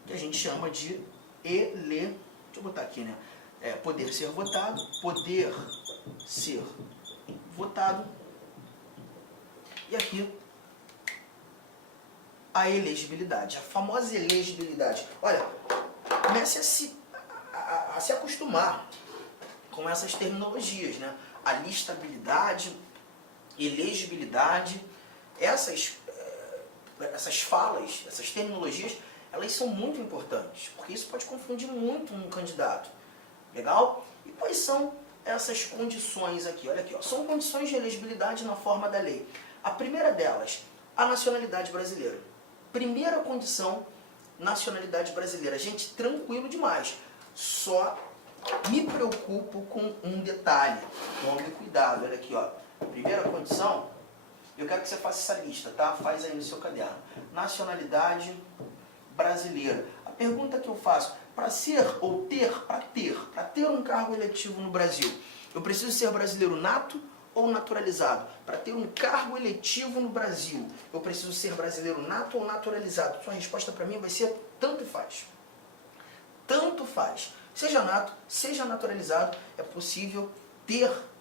que a gente chama de Deixa eu botar aqui, né? Poder ser votado, e aqui a elegibilidade, a famosa elegibilidade. Olha, comece a se acostumar com essas terminologias, né? A listabilidade, elegibilidade, essas falas, essas terminologias, elas são muito importantes, porque isso pode confundir muito um candidato. Legal? E quais são essas condições aqui? Olha aqui, ó. São condições de elegibilidade na forma da lei. A primeira delas, a nacionalidade brasileira. Primeira condição, nacionalidade brasileira. Gente, tranquilo demais. Só me preocupo com um detalhe. Tome cuidado, olha aqui, ó. Primeira condição, eu quero que você faça essa lista, tá? Faz aí no seu caderno. Nacionalidade brasileira. A pergunta que eu faço, para ter um cargo eletivo no Brasil, eu preciso ser brasileiro nato ou naturalizado? Para ter um cargo eletivo no Brasil, eu preciso ser brasileiro nato ou naturalizado? Sua resposta para mim vai ser tanto faz. Tanto faz. Seja nato, seja naturalizado, é possível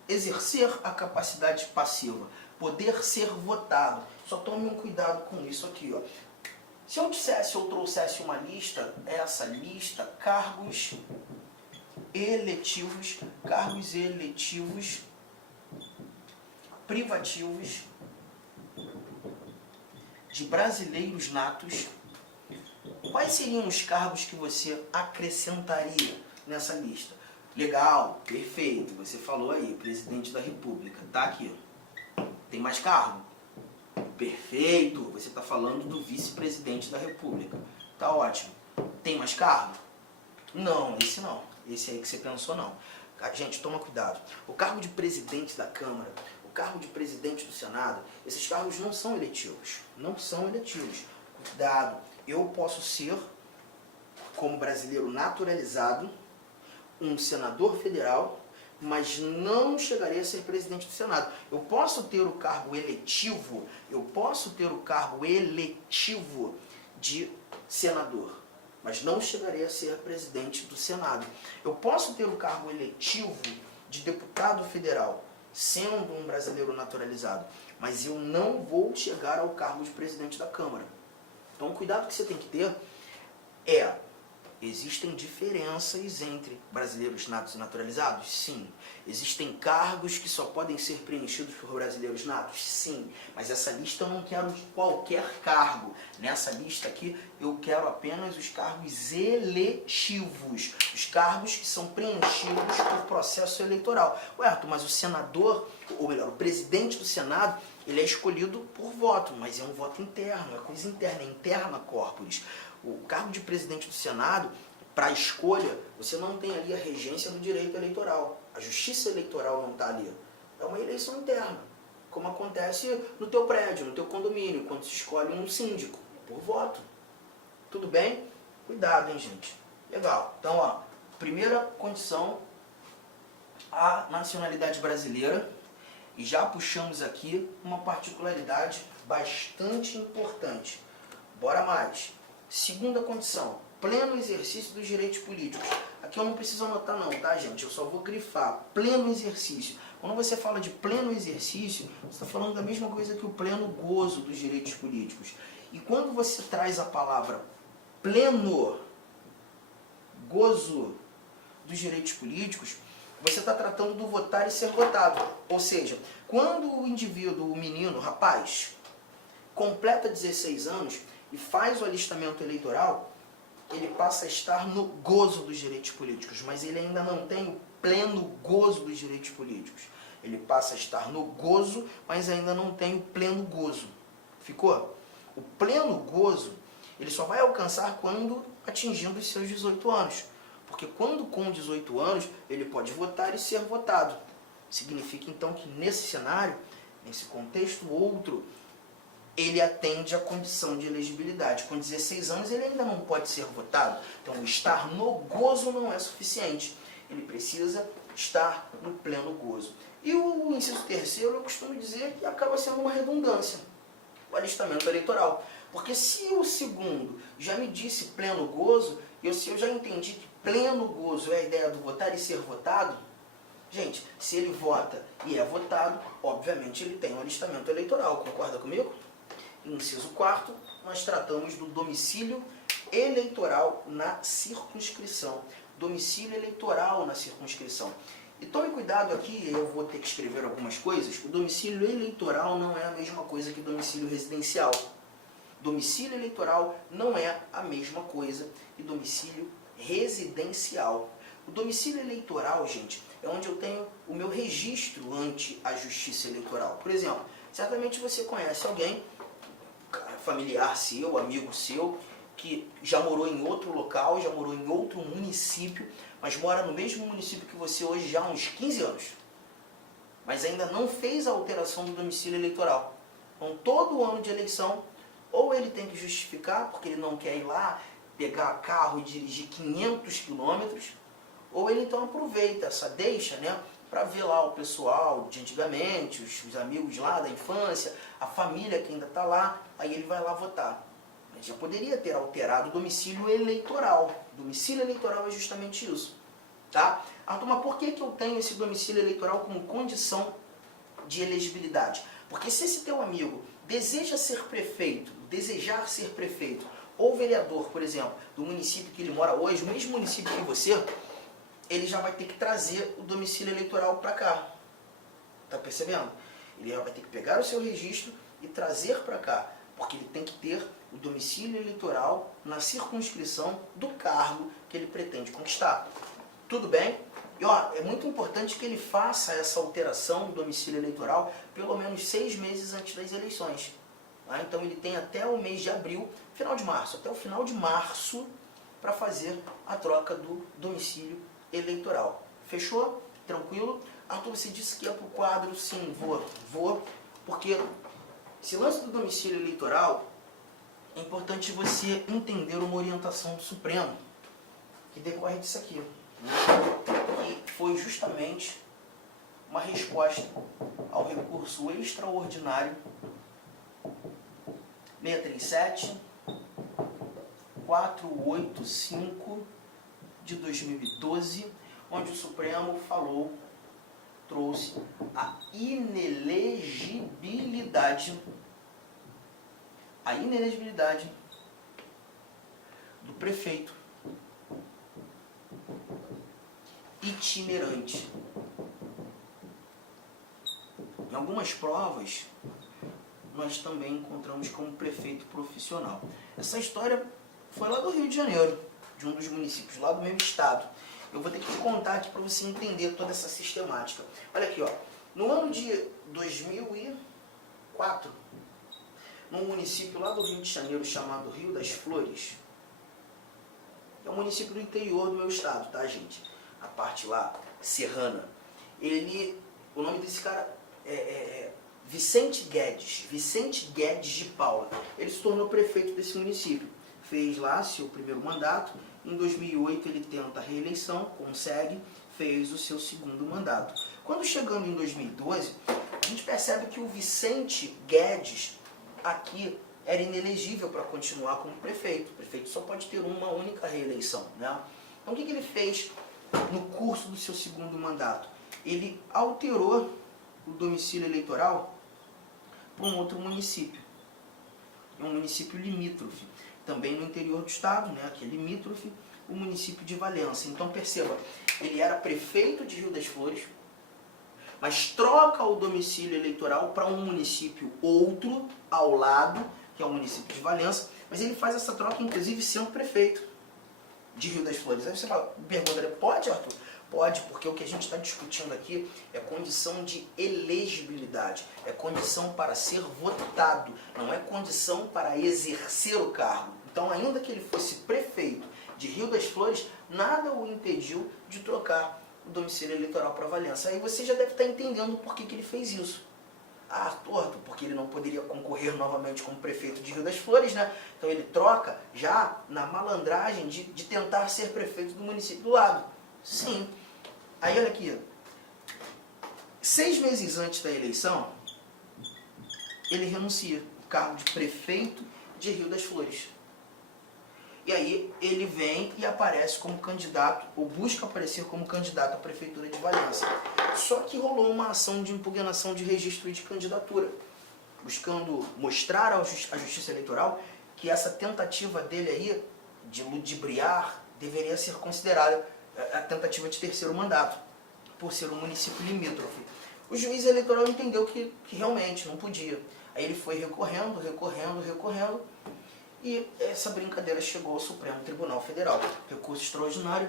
exercer a capacidade passiva, poder ser votado. Só tome um cuidado com isso aqui, ó. Se eu dissesse, eu trouxesse uma lista, essa lista, cargos eletivos privativos de brasileiros natos, quais seriam os cargos que você acrescentaria nessa lista? Legal, perfeito, você falou aí, presidente da República, tá aqui. Tem mais cargo? Perfeito, você está falando do vice-presidente da República. Tá ótimo. Tem mais cargo? Não, esse não. Esse aí que você pensou não. Gente, toma cuidado. O cargo de presidente da Câmara, o cargo de presidente do Senado, esses cargos não são eletivos. Não são eletivos. Cuidado. Eu posso ser, como brasileiro naturalizado, um senador federal, mas não chegarei a ser presidente do Senado. Eu posso ter o cargo eletivo, de senador, mas não chegarei a ser presidente do Senado. Eu posso ter o cargo eletivo de deputado federal, sendo um brasileiro naturalizado, mas eu não vou chegar ao cargo de presidente da Câmara. Então, o cuidado que você tem que ter é: existem diferenças entre brasileiros natos e naturalizados? Sim. Existem cargos que só podem ser preenchidos por brasileiros natos? Sim. Mas essa lista eu não quero de qualquer cargo. Nessa lista aqui eu quero apenas os cargos eletivos. Os cargos que são preenchidos por processo eleitoral. Ué, Arthur, mas o senador, ou melhor, o presidente do Senado, ele é escolhido por voto, mas é um voto interno, é coisa interna, é interna corporis. O cargo de presidente do Senado, para a escolha, você não tem ali a regência do direito eleitoral. A justiça eleitoral não está ali. É uma eleição interna, como acontece no teu prédio, no teu condomínio, quando se escolhe um síndico, por voto. Tudo bem? Cuidado, hein, gente? Legal. Então, ó, primeira condição, a nacionalidade brasileira. E já puxamos aqui uma particularidade bastante importante. Bora mais. Segunda condição, pleno exercício dos direitos políticos. Aqui eu não preciso anotar não, tá, gente? Eu só vou grifar. Pleno exercício. Quando você fala de pleno exercício, você está falando da mesma coisa que o pleno gozo dos direitos políticos. E quando você traz a palavra pleno gozo dos direitos políticos, você está tratando do votar e ser votado. Ou seja, quando o indivíduo, o menino, o rapaz, completa 16 anos e faz o alistamento eleitoral, ele passa a estar no gozo dos direitos políticos, mas ele ainda não tem o pleno gozo dos direitos políticos. Ele passa a estar no gozo, mas ainda não tem o pleno gozo. Ficou? O pleno gozo, ele só vai alcançar quando atingindo os seus 18 anos. Porque quando com 18 anos, ele pode votar e ser votado. Significa então que nesse cenário, nesse contexto outro, ele atende à condição de elegibilidade. Com 16 anos ele ainda não pode ser votado. Então estar no gozo não é suficiente. Ele precisa estar no pleno gozo. E o inciso terceiro, eu costumo dizer que acaba sendo uma redundância. O alistamento eleitoral. Porque se o segundo já me disse pleno gozo, se eu já entendi que pleno gozo é a ideia do votar e ser votado, gente, se ele vota e é votado, obviamente ele tem um alistamento eleitoral. Concorda comigo? Inciso 4º, nós tratamos do domicílio eleitoral na circunscrição. Domicílio eleitoral na circunscrição. E tome cuidado aqui, eu vou ter que escrever algumas coisas. O domicílio eleitoral não é a mesma coisa que domicílio residencial. Domicílio eleitoral não é a mesma coisa que domicílio residencial. O domicílio eleitoral, gente, é onde eu tenho o meu registro ante a justiça eleitoral. Por exemplo, certamente você conhece alguém, familiar seu, amigo seu, que já morou em outro local, já morou em outro município, mas mora no mesmo município que você hoje já há uns 15 anos. Mas ainda não fez a alteração do domicílio eleitoral. Então, todo ano de eleição, ou ele tem que justificar, porque ele não quer ir lá, pegar carro e dirigir 500 quilômetros, ou ele então aproveita essa deixa, né, para ver lá o pessoal de antigamente, os amigos lá da infância, a família que ainda está lá, aí ele vai lá votar. Mas já poderia ter alterado o domicílio eleitoral. Domicílio eleitoral é justamente isso. Tá? Arthur, mas por que eu tenho esse domicílio eleitoral como condição de elegibilidade? Porque se esse teu amigo desejar ser prefeito, ou vereador, por exemplo, do município que ele mora hoje, o mesmo município que você, ele já vai ter que trazer o domicílio eleitoral para cá. Tá percebendo? Ele já vai ter que pegar o seu registro e trazer para cá, porque ele tem que ter o domicílio eleitoral na circunscrição do cargo que ele pretende conquistar. Tudo bem? E ó, é muito importante que ele faça essa alteração do domicílio eleitoral pelo menos 6 meses antes das eleições. Tá? Então ele tem até o mês de abril, final de março, até o final de março para fazer a troca do domicílio eleitoral. Fechou? Tranquilo? Arthur, você disse que ia para o quadro. Sim, vou, porque esse lance do domicílio eleitoral é importante você entender uma orientação do Supremo que decorre disso aqui, né? Que foi justamente uma resposta ao recurso extraordinário 637-485 de 2012, onde o Supremo trouxe a inelegibilidade do prefeito itinerante. Em algumas provas, nós também encontramos como prefeito profissional. Essa história foi lá do Rio de Janeiro, de um dos municípios, lá do meu estado. Eu vou ter que te contar aqui para você entender toda essa sistemática. Olha aqui, ó. No ano de 2004, num município lá do Rio de Janeiro chamado Rio das Flores, é um município do interior do meu estado, tá, gente? A parte lá serrana. O nome desse cara é Vicente Guedes de Paula. Ele se tornou prefeito desse município. Fez lá seu primeiro mandato. Em 2008 ele tenta a reeleição, consegue, fez o seu segundo mandato. Quando chegando em 2012, a gente percebe que o Vicente Guedes aqui era inelegível para continuar como prefeito. O prefeito só pode ter uma única reeleição, né? Então o que ele fez no curso do seu segundo mandato? Ele alterou o domicílio eleitoral para um outro município. É um município limítrofe, também no interior do estado, né, que é limítrofe, o município de Valença. Então perceba, ele era prefeito de Rio das Flores, mas troca o domicílio eleitoral para um município outro, ao lado, que é o município de Valença, mas ele faz essa troca, inclusive, sendo prefeito de Rio das Flores. Aí você pergunta, pode, Arthur? Pode, porque o que a gente está discutindo aqui é condição de elegibilidade, é condição para ser votado, não é condição para exercer o cargo. Então, ainda que ele fosse prefeito de Rio das Flores, nada o impediu de trocar o domicílio eleitoral para Valença. Aí você já deve estar entendendo por que ele fez isso. Ah, Arthur, porque ele não poderia concorrer novamente como prefeito de Rio das Flores, né? Então ele troca já na malandragem de tentar ser prefeito do município do lado. Sim. Aí olha aqui, 6 meses antes da eleição, ele renuncia o cargo de prefeito de Rio das Flores. E aí ele vem e aparece como candidato, ou busca aparecer como candidato à prefeitura de Valença. Só que rolou uma ação de impugnação de registro de candidatura, buscando mostrar à Justiça Eleitoral que essa tentativa dele aí de ludibriar deveria ser considerada a tentativa de terceiro mandato, por ser um município limítrofe. O juiz eleitoral entendeu que realmente não podia. Aí ele foi recorrendo, e essa brincadeira chegou ao Supremo Tribunal Federal. Recurso extraordinário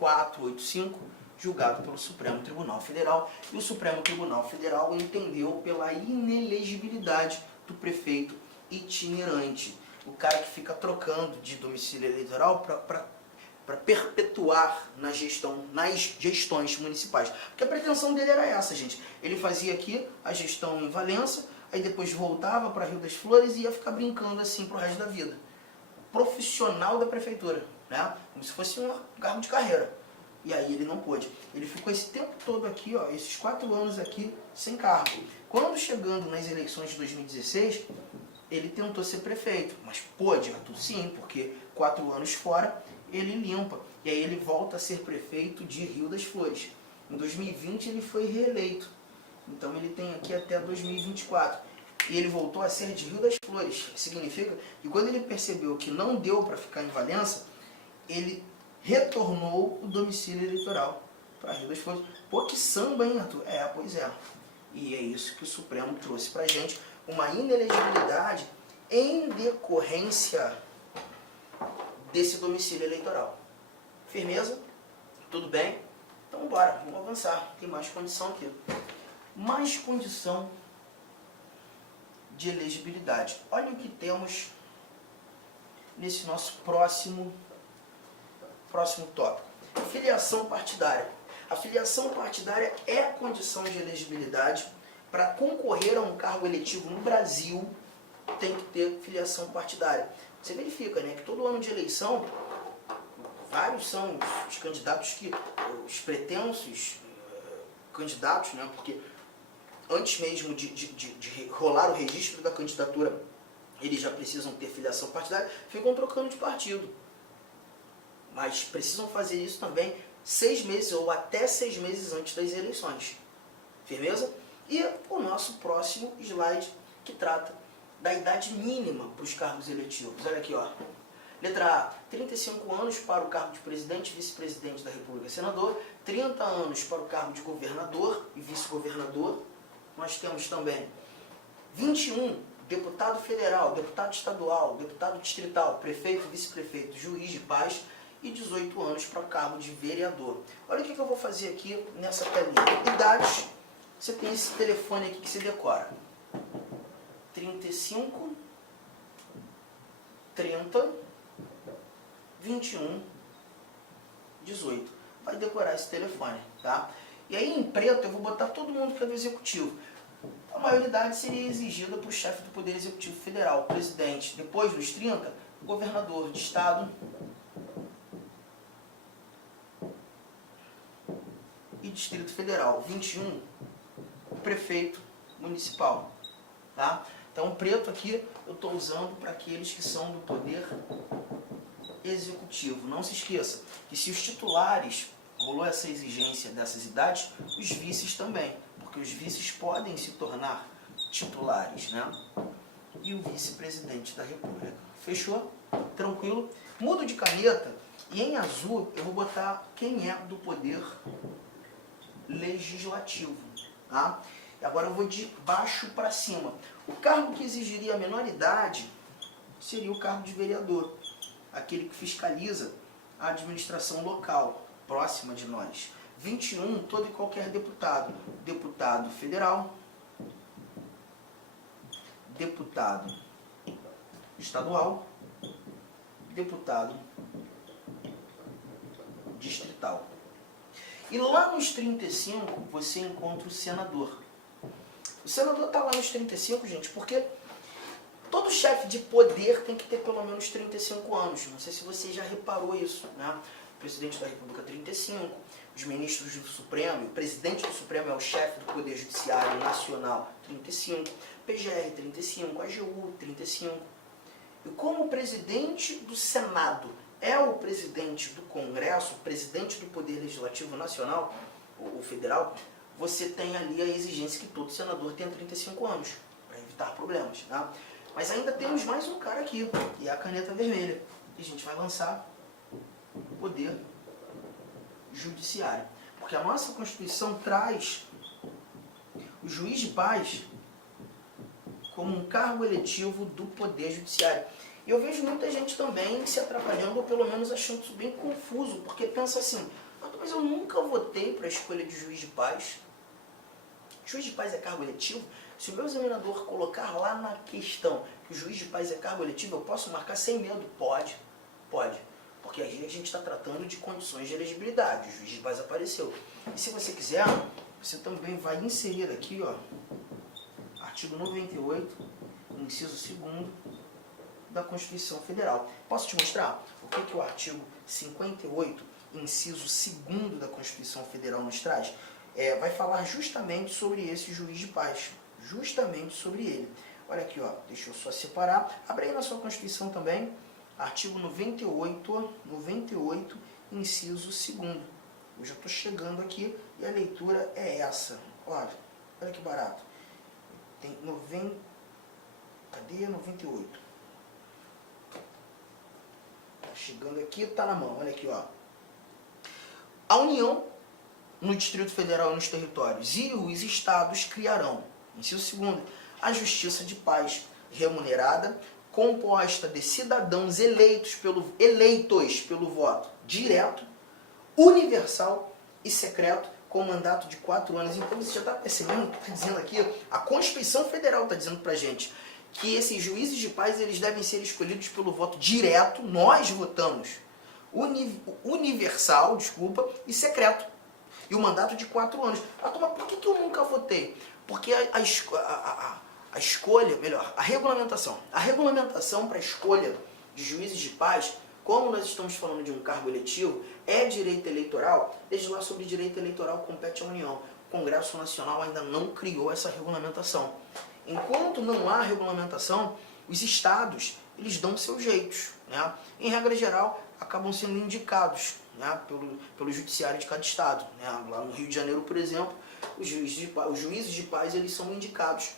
637-485, julgado pelo Supremo Tribunal Federal. E o Supremo Tribunal Federal entendeu pela inelegibilidade do prefeito itinerante. O cara que fica trocando de domicílio eleitoral para perpetuar nas gestões municipais. Porque a pretensão dele era essa, gente. Ele fazia aqui a gestão em Valença, aí depois voltava para Rio das Flores e ia ficar brincando assim pro resto da vida. Profissional da prefeitura, né? Como se fosse um cargo de carreira. E aí ele não pôde. Ele ficou esse tempo todo aqui, ó, esses 4 anos aqui, sem cargo. Quando chegando nas eleições de 2016, ele tentou ser prefeito. Mas pôde, Arthur? Sim, porque 4 anos fora, ele limpa. E aí ele volta a ser prefeito de Rio das Flores. Em 2020 ele foi reeleito. Então ele tem aqui até 2024. e ele voltou a ser de Rio das Flores. Significa que quando ele percebeu que não deu para ficar em Valença, ele retornou o domicílio eleitoral para Rio das Flores. Pô, que samba, hein, Arthur? Pois é. E é isso que o Supremo trouxe para gente, uma inelegibilidade em decorrência desse domicílio eleitoral. Firmeza? Tudo bem? Então bora, vamos avançar. Tem mais condição aqui. Mais condição de elegibilidade. Olha o que temos nesse nosso próximo tópico. Filiação partidária. A filiação partidária é a condição de elegibilidade. Para concorrer a um cargo eletivo no Brasil, tem que ter filiação partidária. Você verifica, né, que todo ano de eleição, vários são os candidatos os pretensos candidatos, né, porque antes mesmo de rolar o registro da candidatura, eles já precisam ter filiação partidária, ficam trocando de partido. Mas precisam fazer isso também 6 meses ou até 6 meses antes das eleições. Firmeza? E o nosso próximo slide, que trata da idade mínima para os cargos eletivos. Olha aqui, ó. Letra A, 35 anos para o cargo de presidente e vice-presidente da República e senador, 30 anos para o cargo de governador e vice-governador. Nós temos também 21, deputado federal, deputado estadual, deputado distrital, prefeito, vice-prefeito, juiz de paz, e 18 anos para o cargo de vereador. Olha o que eu vou fazer aqui nessa telinha. Idades, você tem esse telefone aqui que você decora. 35, 30, 21, 18. Vai decorar esse telefone, tá? E aí em preto eu vou botar todo mundo que é do Executivo. A maioridade seria exigida para o chefe do Poder Executivo Federal, o presidente. Depois dos 30, o governador de estado e Distrito Federal. 21, o prefeito municipal, tá? Então preto aqui eu estou usando para aqueles que são do Poder Executivo. Não se esqueça que se os titulares rolou essa exigência dessas idades, os vices também, porque os vices podem se tornar titulares, né? E o vice-presidente da República. Fechou? Tranquilo? Mudo de caneta e em azul eu vou botar quem é do Poder Legislativo, tá? E agora eu vou de baixo para cima. O cargo que exigiria a menor idade seria o cargo de vereador, aquele que fiscaliza a administração local, próxima de nós. 21, todo e qualquer deputado. Deputado federal, deputado estadual, deputado distrital. E lá nos 35 você encontra o senador. O senador está lá nos 35, gente, porque todo chefe de poder tem que ter pelo menos 35 anos. Não sei se você já reparou isso, né? O presidente da República 35, os ministros do Supremo, o presidente do Supremo é o chefe do Poder Judiciário Nacional, 35, PGR 35, AGU 35. E como o presidente do Senado é o presidente do Congresso, o presidente do Poder Legislativo Nacional, o federal, você tem ali a exigência que todo senador tenha 35 anos, para evitar problemas, tá? Mas ainda temos mais um cara aqui, que é a caneta vermelha, que a gente vai lançar o Poder Judiciário. Porque a nossa Constituição traz o juiz de paz como um cargo eletivo do Poder Judiciário. E eu vejo muita gente também se atrapalhando, ou pelo menos achando isso bem confuso, porque pensa assim, mas eu nunca votei para a escolha de juiz de paz. Juiz de paz é cargo eletivo? Se o meu examinador colocar lá na questão que o juiz de paz é cargo eletivo, eu posso marcar sem medo? Pode, pode. Porque aí a gente está tratando de condições de elegibilidade, o juiz de paz apareceu. E se você quiser, você também vai inserir aqui, ó, artigo 98, inciso 2º da Constituição Federal. Posso te mostrar o que o artigo 58, inciso 2º da Constituição Federal nos traz? Vai falar justamente sobre esse juiz de paz, justamente sobre ele. Olha aqui, ó, deixa eu só separar. Abre aí na sua Constituição também, artigo 98, inciso 2º. Eu já estou chegando aqui e a leitura é essa. Olha que barato. Tem Cadê 98? Tá chegando aqui, tá na mão. Olha aqui, ó. A União, no Distrito Federal e nos territórios, e os estados criarão, inciso segundo, a Justiça de Paz remunerada, composta de cidadãos eleitos pelo voto direto, universal e secreto, com mandato de 4 anos. Então você já está percebendo que está dizendo aqui, a Constituição Federal está dizendo para a gente que esses juízes de paz eles devem ser escolhidos pelo voto direto, nós votamos, universal, e secreto. E o mandato de 4 anos. Ah, mas por que eu nunca votei? Porque a escolha, melhor, a regulamentação para a escolha de juízes de paz, como nós estamos falando de um cargo eletivo, é direito eleitoral. Legislar sobre direito eleitoral compete à União. O Congresso Nacional ainda não criou essa regulamentação. Enquanto não há regulamentação, os estados eles dão seus jeitos, né? Em regra geral, acabam sendo indicados, né, pelo judiciário de cada estado, né? Lá no Rio de Janeiro, por exemplo, os juízes de paz eles são indicados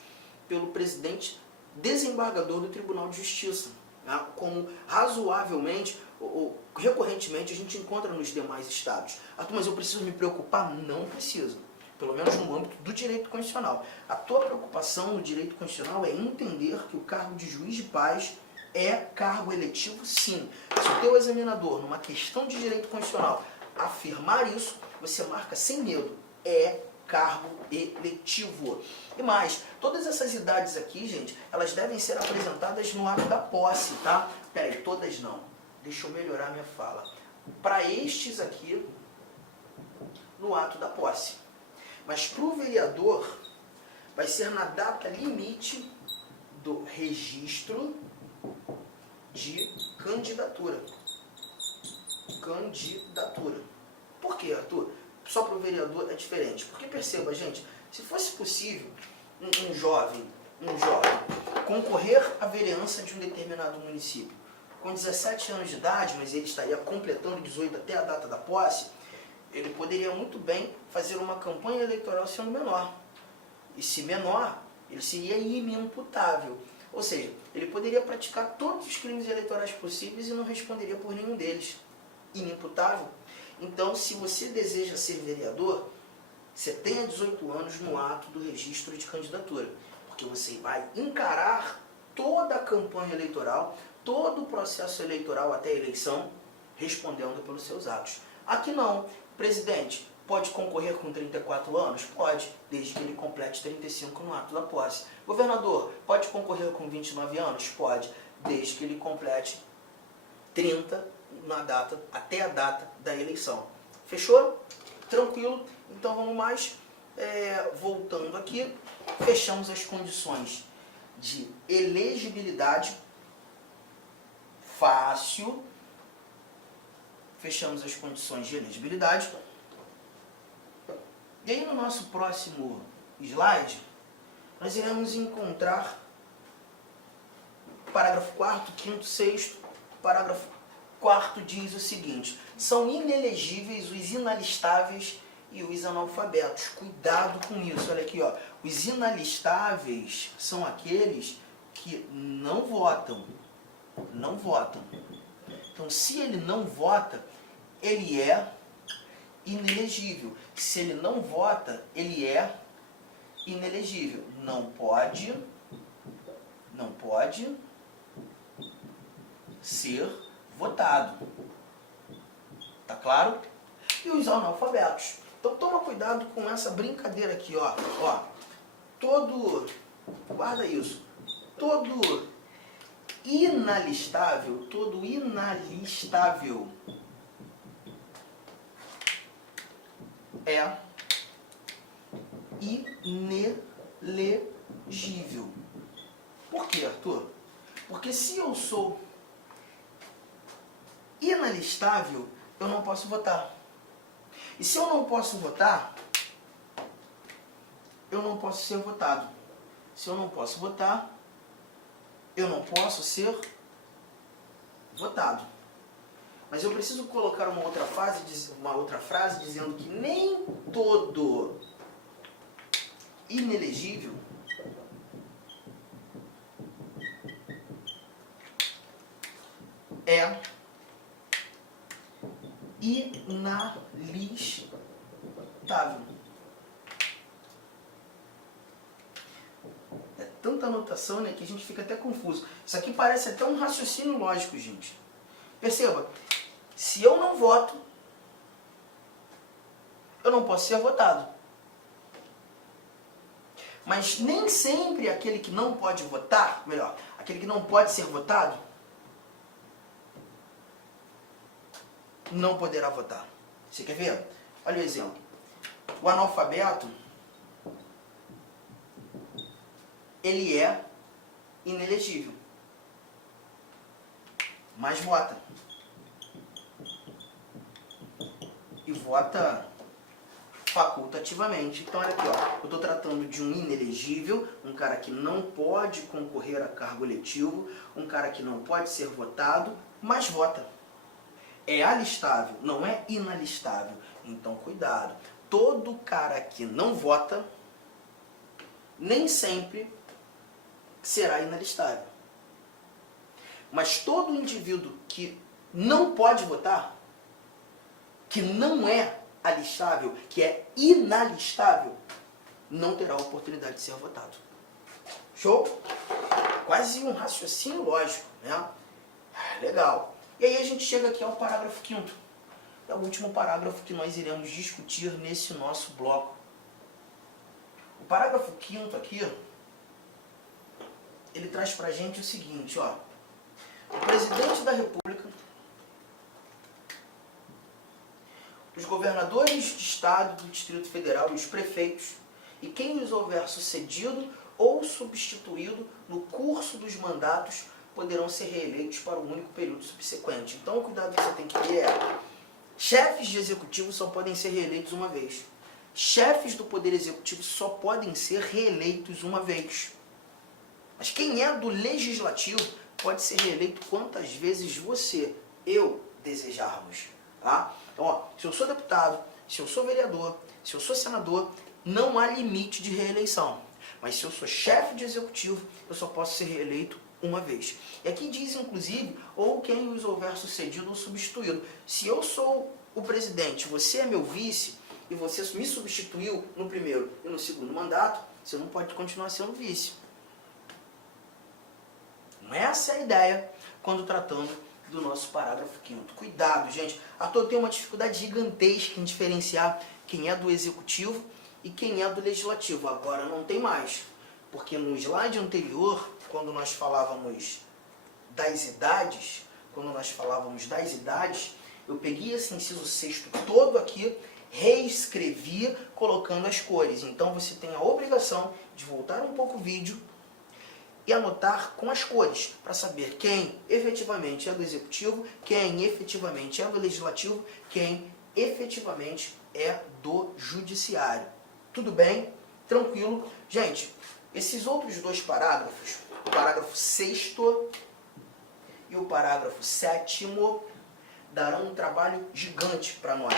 pelo presidente desembargador do Tribunal de Justiça, né? Como razoavelmente ou recorrentemente a gente encontra nos demais estados. Mas eu preciso me preocupar? Não preciso. Pelo menos no âmbito do direito constitucional. A tua preocupação no direito constitucional é entender que o cargo de juiz de paz é cargo eletivo, sim. Se o teu examinador, numa questão de direito constitucional, afirmar isso, você marca sem medo. É cargo eletivo. E mais, todas essas idades aqui, gente, elas devem ser apresentadas no ato da posse, tá? Peraí, todas não. Deixa eu melhorar minha fala. Para estes aqui, no ato da posse. Mas para o vereador, vai ser na data limite do registro de candidatura. Por quê, Arthur? Só para o vereador é diferente. Porque perceba, gente, se fosse possível um jovem concorrer à vereança de um determinado município com 17 anos de idade, mas ele estaria completando 18 até a data da posse, ele poderia muito bem fazer uma campanha eleitoral sendo menor. E se menor, ele seria inimputável. Ou seja, ele poderia praticar todos os crimes eleitorais possíveis e não responderia por nenhum deles. Inimputável. Então, se você deseja ser vereador, você tenha 18 anos no ato do registro de candidatura. Porque você vai encarar toda a campanha eleitoral, todo o processo eleitoral até a eleição, respondendo pelos seus atos. Aqui não. Presidente, pode concorrer com 34 anos? Pode, desde que ele complete 35 no ato da posse. Governador, pode concorrer com 29 anos? Pode, desde que ele complete 30 até a data da eleição. Fechou? Tranquilo? Então vamos mais. Voltando aqui, fechamos as condições de elegibilidade. Fácil. Fechamos as condições de elegibilidade. E aí no nosso próximo slide, nós iremos encontrar parágrafo 4º, 5º, 6º. Parágrafo 4º diz o seguinte: são inelegíveis os inalistáveis e os analfabetos. Cuidado com isso. Olha aqui, ó. Os inalistáveis são aqueles que não votam. Não votam. Então, se ele não vota, ele é inelegível. Se ele não vota, ele é inelegível. Não pode ser votado. Tá claro? E os analfabetos. Então, toma cuidado com essa brincadeira aqui, ó. Guarda isso. Todo inalistável é inelegível. Por quê, Arthur? Porque se eu sou inalistável, eu não posso votar. E se eu não posso votar, eu não posso ser votado. Se eu não posso votar, eu não posso ser votado. Mas eu preciso colocar uma outra frase dizendo que nem todo inelegível é inalistável. É tanta anotação, né, que a gente fica até confuso. Isso aqui parece até um raciocínio lógico, gente. Perceba, se eu não voto, eu não posso ser votado. Mas nem sempre aquele que não pode votar, melhor, aquele que não pode ser votado, não poderá votar. Você quer ver? Olha o exemplo. O analfabeto, ele é inelegível, mas vota. E vota facultativamente. Então, olha aqui, ó, eu estou tratando de um inelegível, um cara que não pode concorrer a cargo eletivo, um cara que não pode ser votado, mas vota. É alistável, não é inalistável. Então, cuidado. Todo cara que não vota, nem sempre será inalistável. Mas todo indivíduo que não pode votar, que não é alistável, que é inalistável, não terá a oportunidade de ser votado. Show? Quase um raciocínio lógico, né? Legal. E aí a gente chega aqui ao parágrafo 5º. É o último parágrafo que nós iremos discutir nesse nosso bloco. O parágrafo 5º aqui, ele traz pra gente o seguinte, ó. O presidente da República, os governadores de Estado do Distrito Federal e os prefeitos, e quem os houver sucedido ou substituído no curso dos mandatos, poderão ser reeleitos para um único período subsequente. Então, o cuidado que você tem que ter é: chefes de executivo só podem ser reeleitos uma vez. Chefes do Poder Executivo só podem ser reeleitos uma vez. Mas quem é do Legislativo pode ser reeleito quantas vezes você, eu, desejarmos. Tá? Então, ó, se eu sou deputado, se eu sou vereador, se eu sou senador, não há limite de reeleição. Mas se eu sou chefe de executivo, eu só posso ser reeleito uma vez. E aqui diz, inclusive, ou quem os houver sucedido ou substituído. Se eu sou o presidente, você é meu vice, e você me substituiu no primeiro e no segundo mandato, você não pode continuar sendo vice. Essa é a ideia quando tratando do nosso parágrafo 5º. Cuidado, gente. A toa tem uma dificuldade gigantesca em diferenciar quem é do executivo e quem é do legislativo. Agora não tem mais. Porque no slide anterior, quando nós falávamos das idades, eu peguei esse inciso 6º todo aqui, reescrevi colocando as cores. Então você tem a obrigação de voltar um pouco o vídeo e anotar com as cores, para saber quem efetivamente é do executivo, quem efetivamente é do legislativo, quem efetivamente é do judiciário. Tudo bem? Tranquilo? Gente, esses outros dois parágrafos, o parágrafo 6º e o parágrafo 7º, darão um trabalho gigante para nós.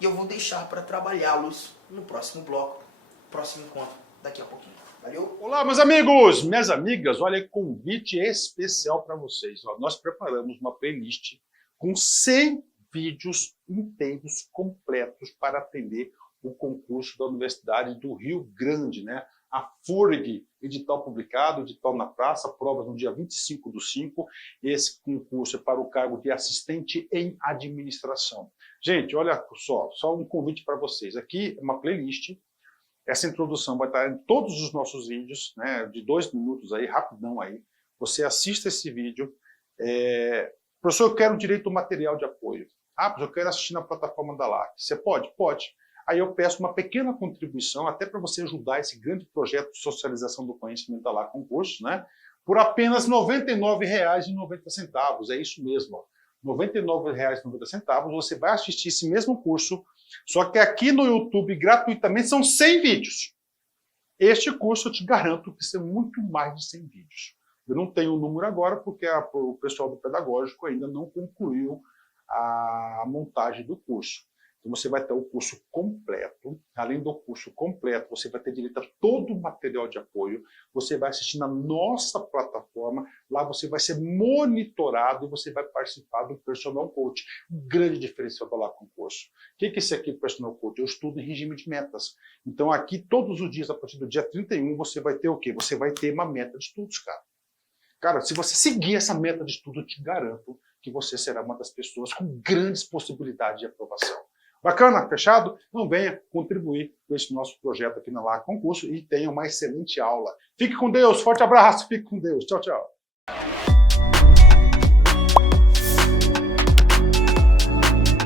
E eu vou deixar para trabalhá-los no próximo bloco, próximo encontro, daqui a pouquinho. Valeu? Olá, meus amigos, minhas amigas, olha, convite especial para vocês. Ó, nós preparamos uma playlist com 100 vídeos inteiros, completos, para atender o concurso da Universidade do Rio Grande, né? A FURG, edital publicado, edital na praça, provas no dia 25/5. Esse concurso é para o cargo de assistente em administração. Gente, olha só um convite para vocês. Aqui é uma playlist. Essa introdução vai estar em todos os nossos vídeos, né, de 2 minutos aí, rapidão aí. Você assista esse vídeo. Professor, eu quero direito ao material de apoio. Ah, professor, eu quero assistir na plataforma da LAC. Você pode? Pode. Aí eu peço uma pequena contribuição, até para você ajudar esse grande projeto de socialização do conhecimento da LAC Concursos, né, por apenas R$ 99,90. É isso mesmo, ó. R$ 99,90, você vai assistir esse mesmo curso, só que aqui no YouTube, gratuitamente, são 100 vídeos. Este curso, eu te garanto que são muito mais de 100 vídeos. Eu não tenho o número agora, porque o pessoal do pedagógico ainda não concluiu a montagem do curso. Então você vai ter o curso completo. Além do curso completo, você vai ter direito a todo o material de apoio. Você vai assistir na nossa plataforma. Lá você vai ser monitorado e você vai participar do Personal Coach. Um grande diferencial do Lá Concurso. O que é esse aqui, Personal Coach? Eu estudo em regime de metas. Então aqui, todos os dias, a partir do dia 31, você vai ter o quê? Você vai ter uma meta de estudos, cara. Cara, se você seguir essa meta de estudo, eu te garanto que você será uma das pessoas com grandes possibilidades de aprovação. Bacana? Fechado? Então venha contribuir com esse nosso projeto aqui na Lá Concurso e tenha uma excelente aula. Fique com Deus, forte abraço, fique com Deus. Tchau, tchau.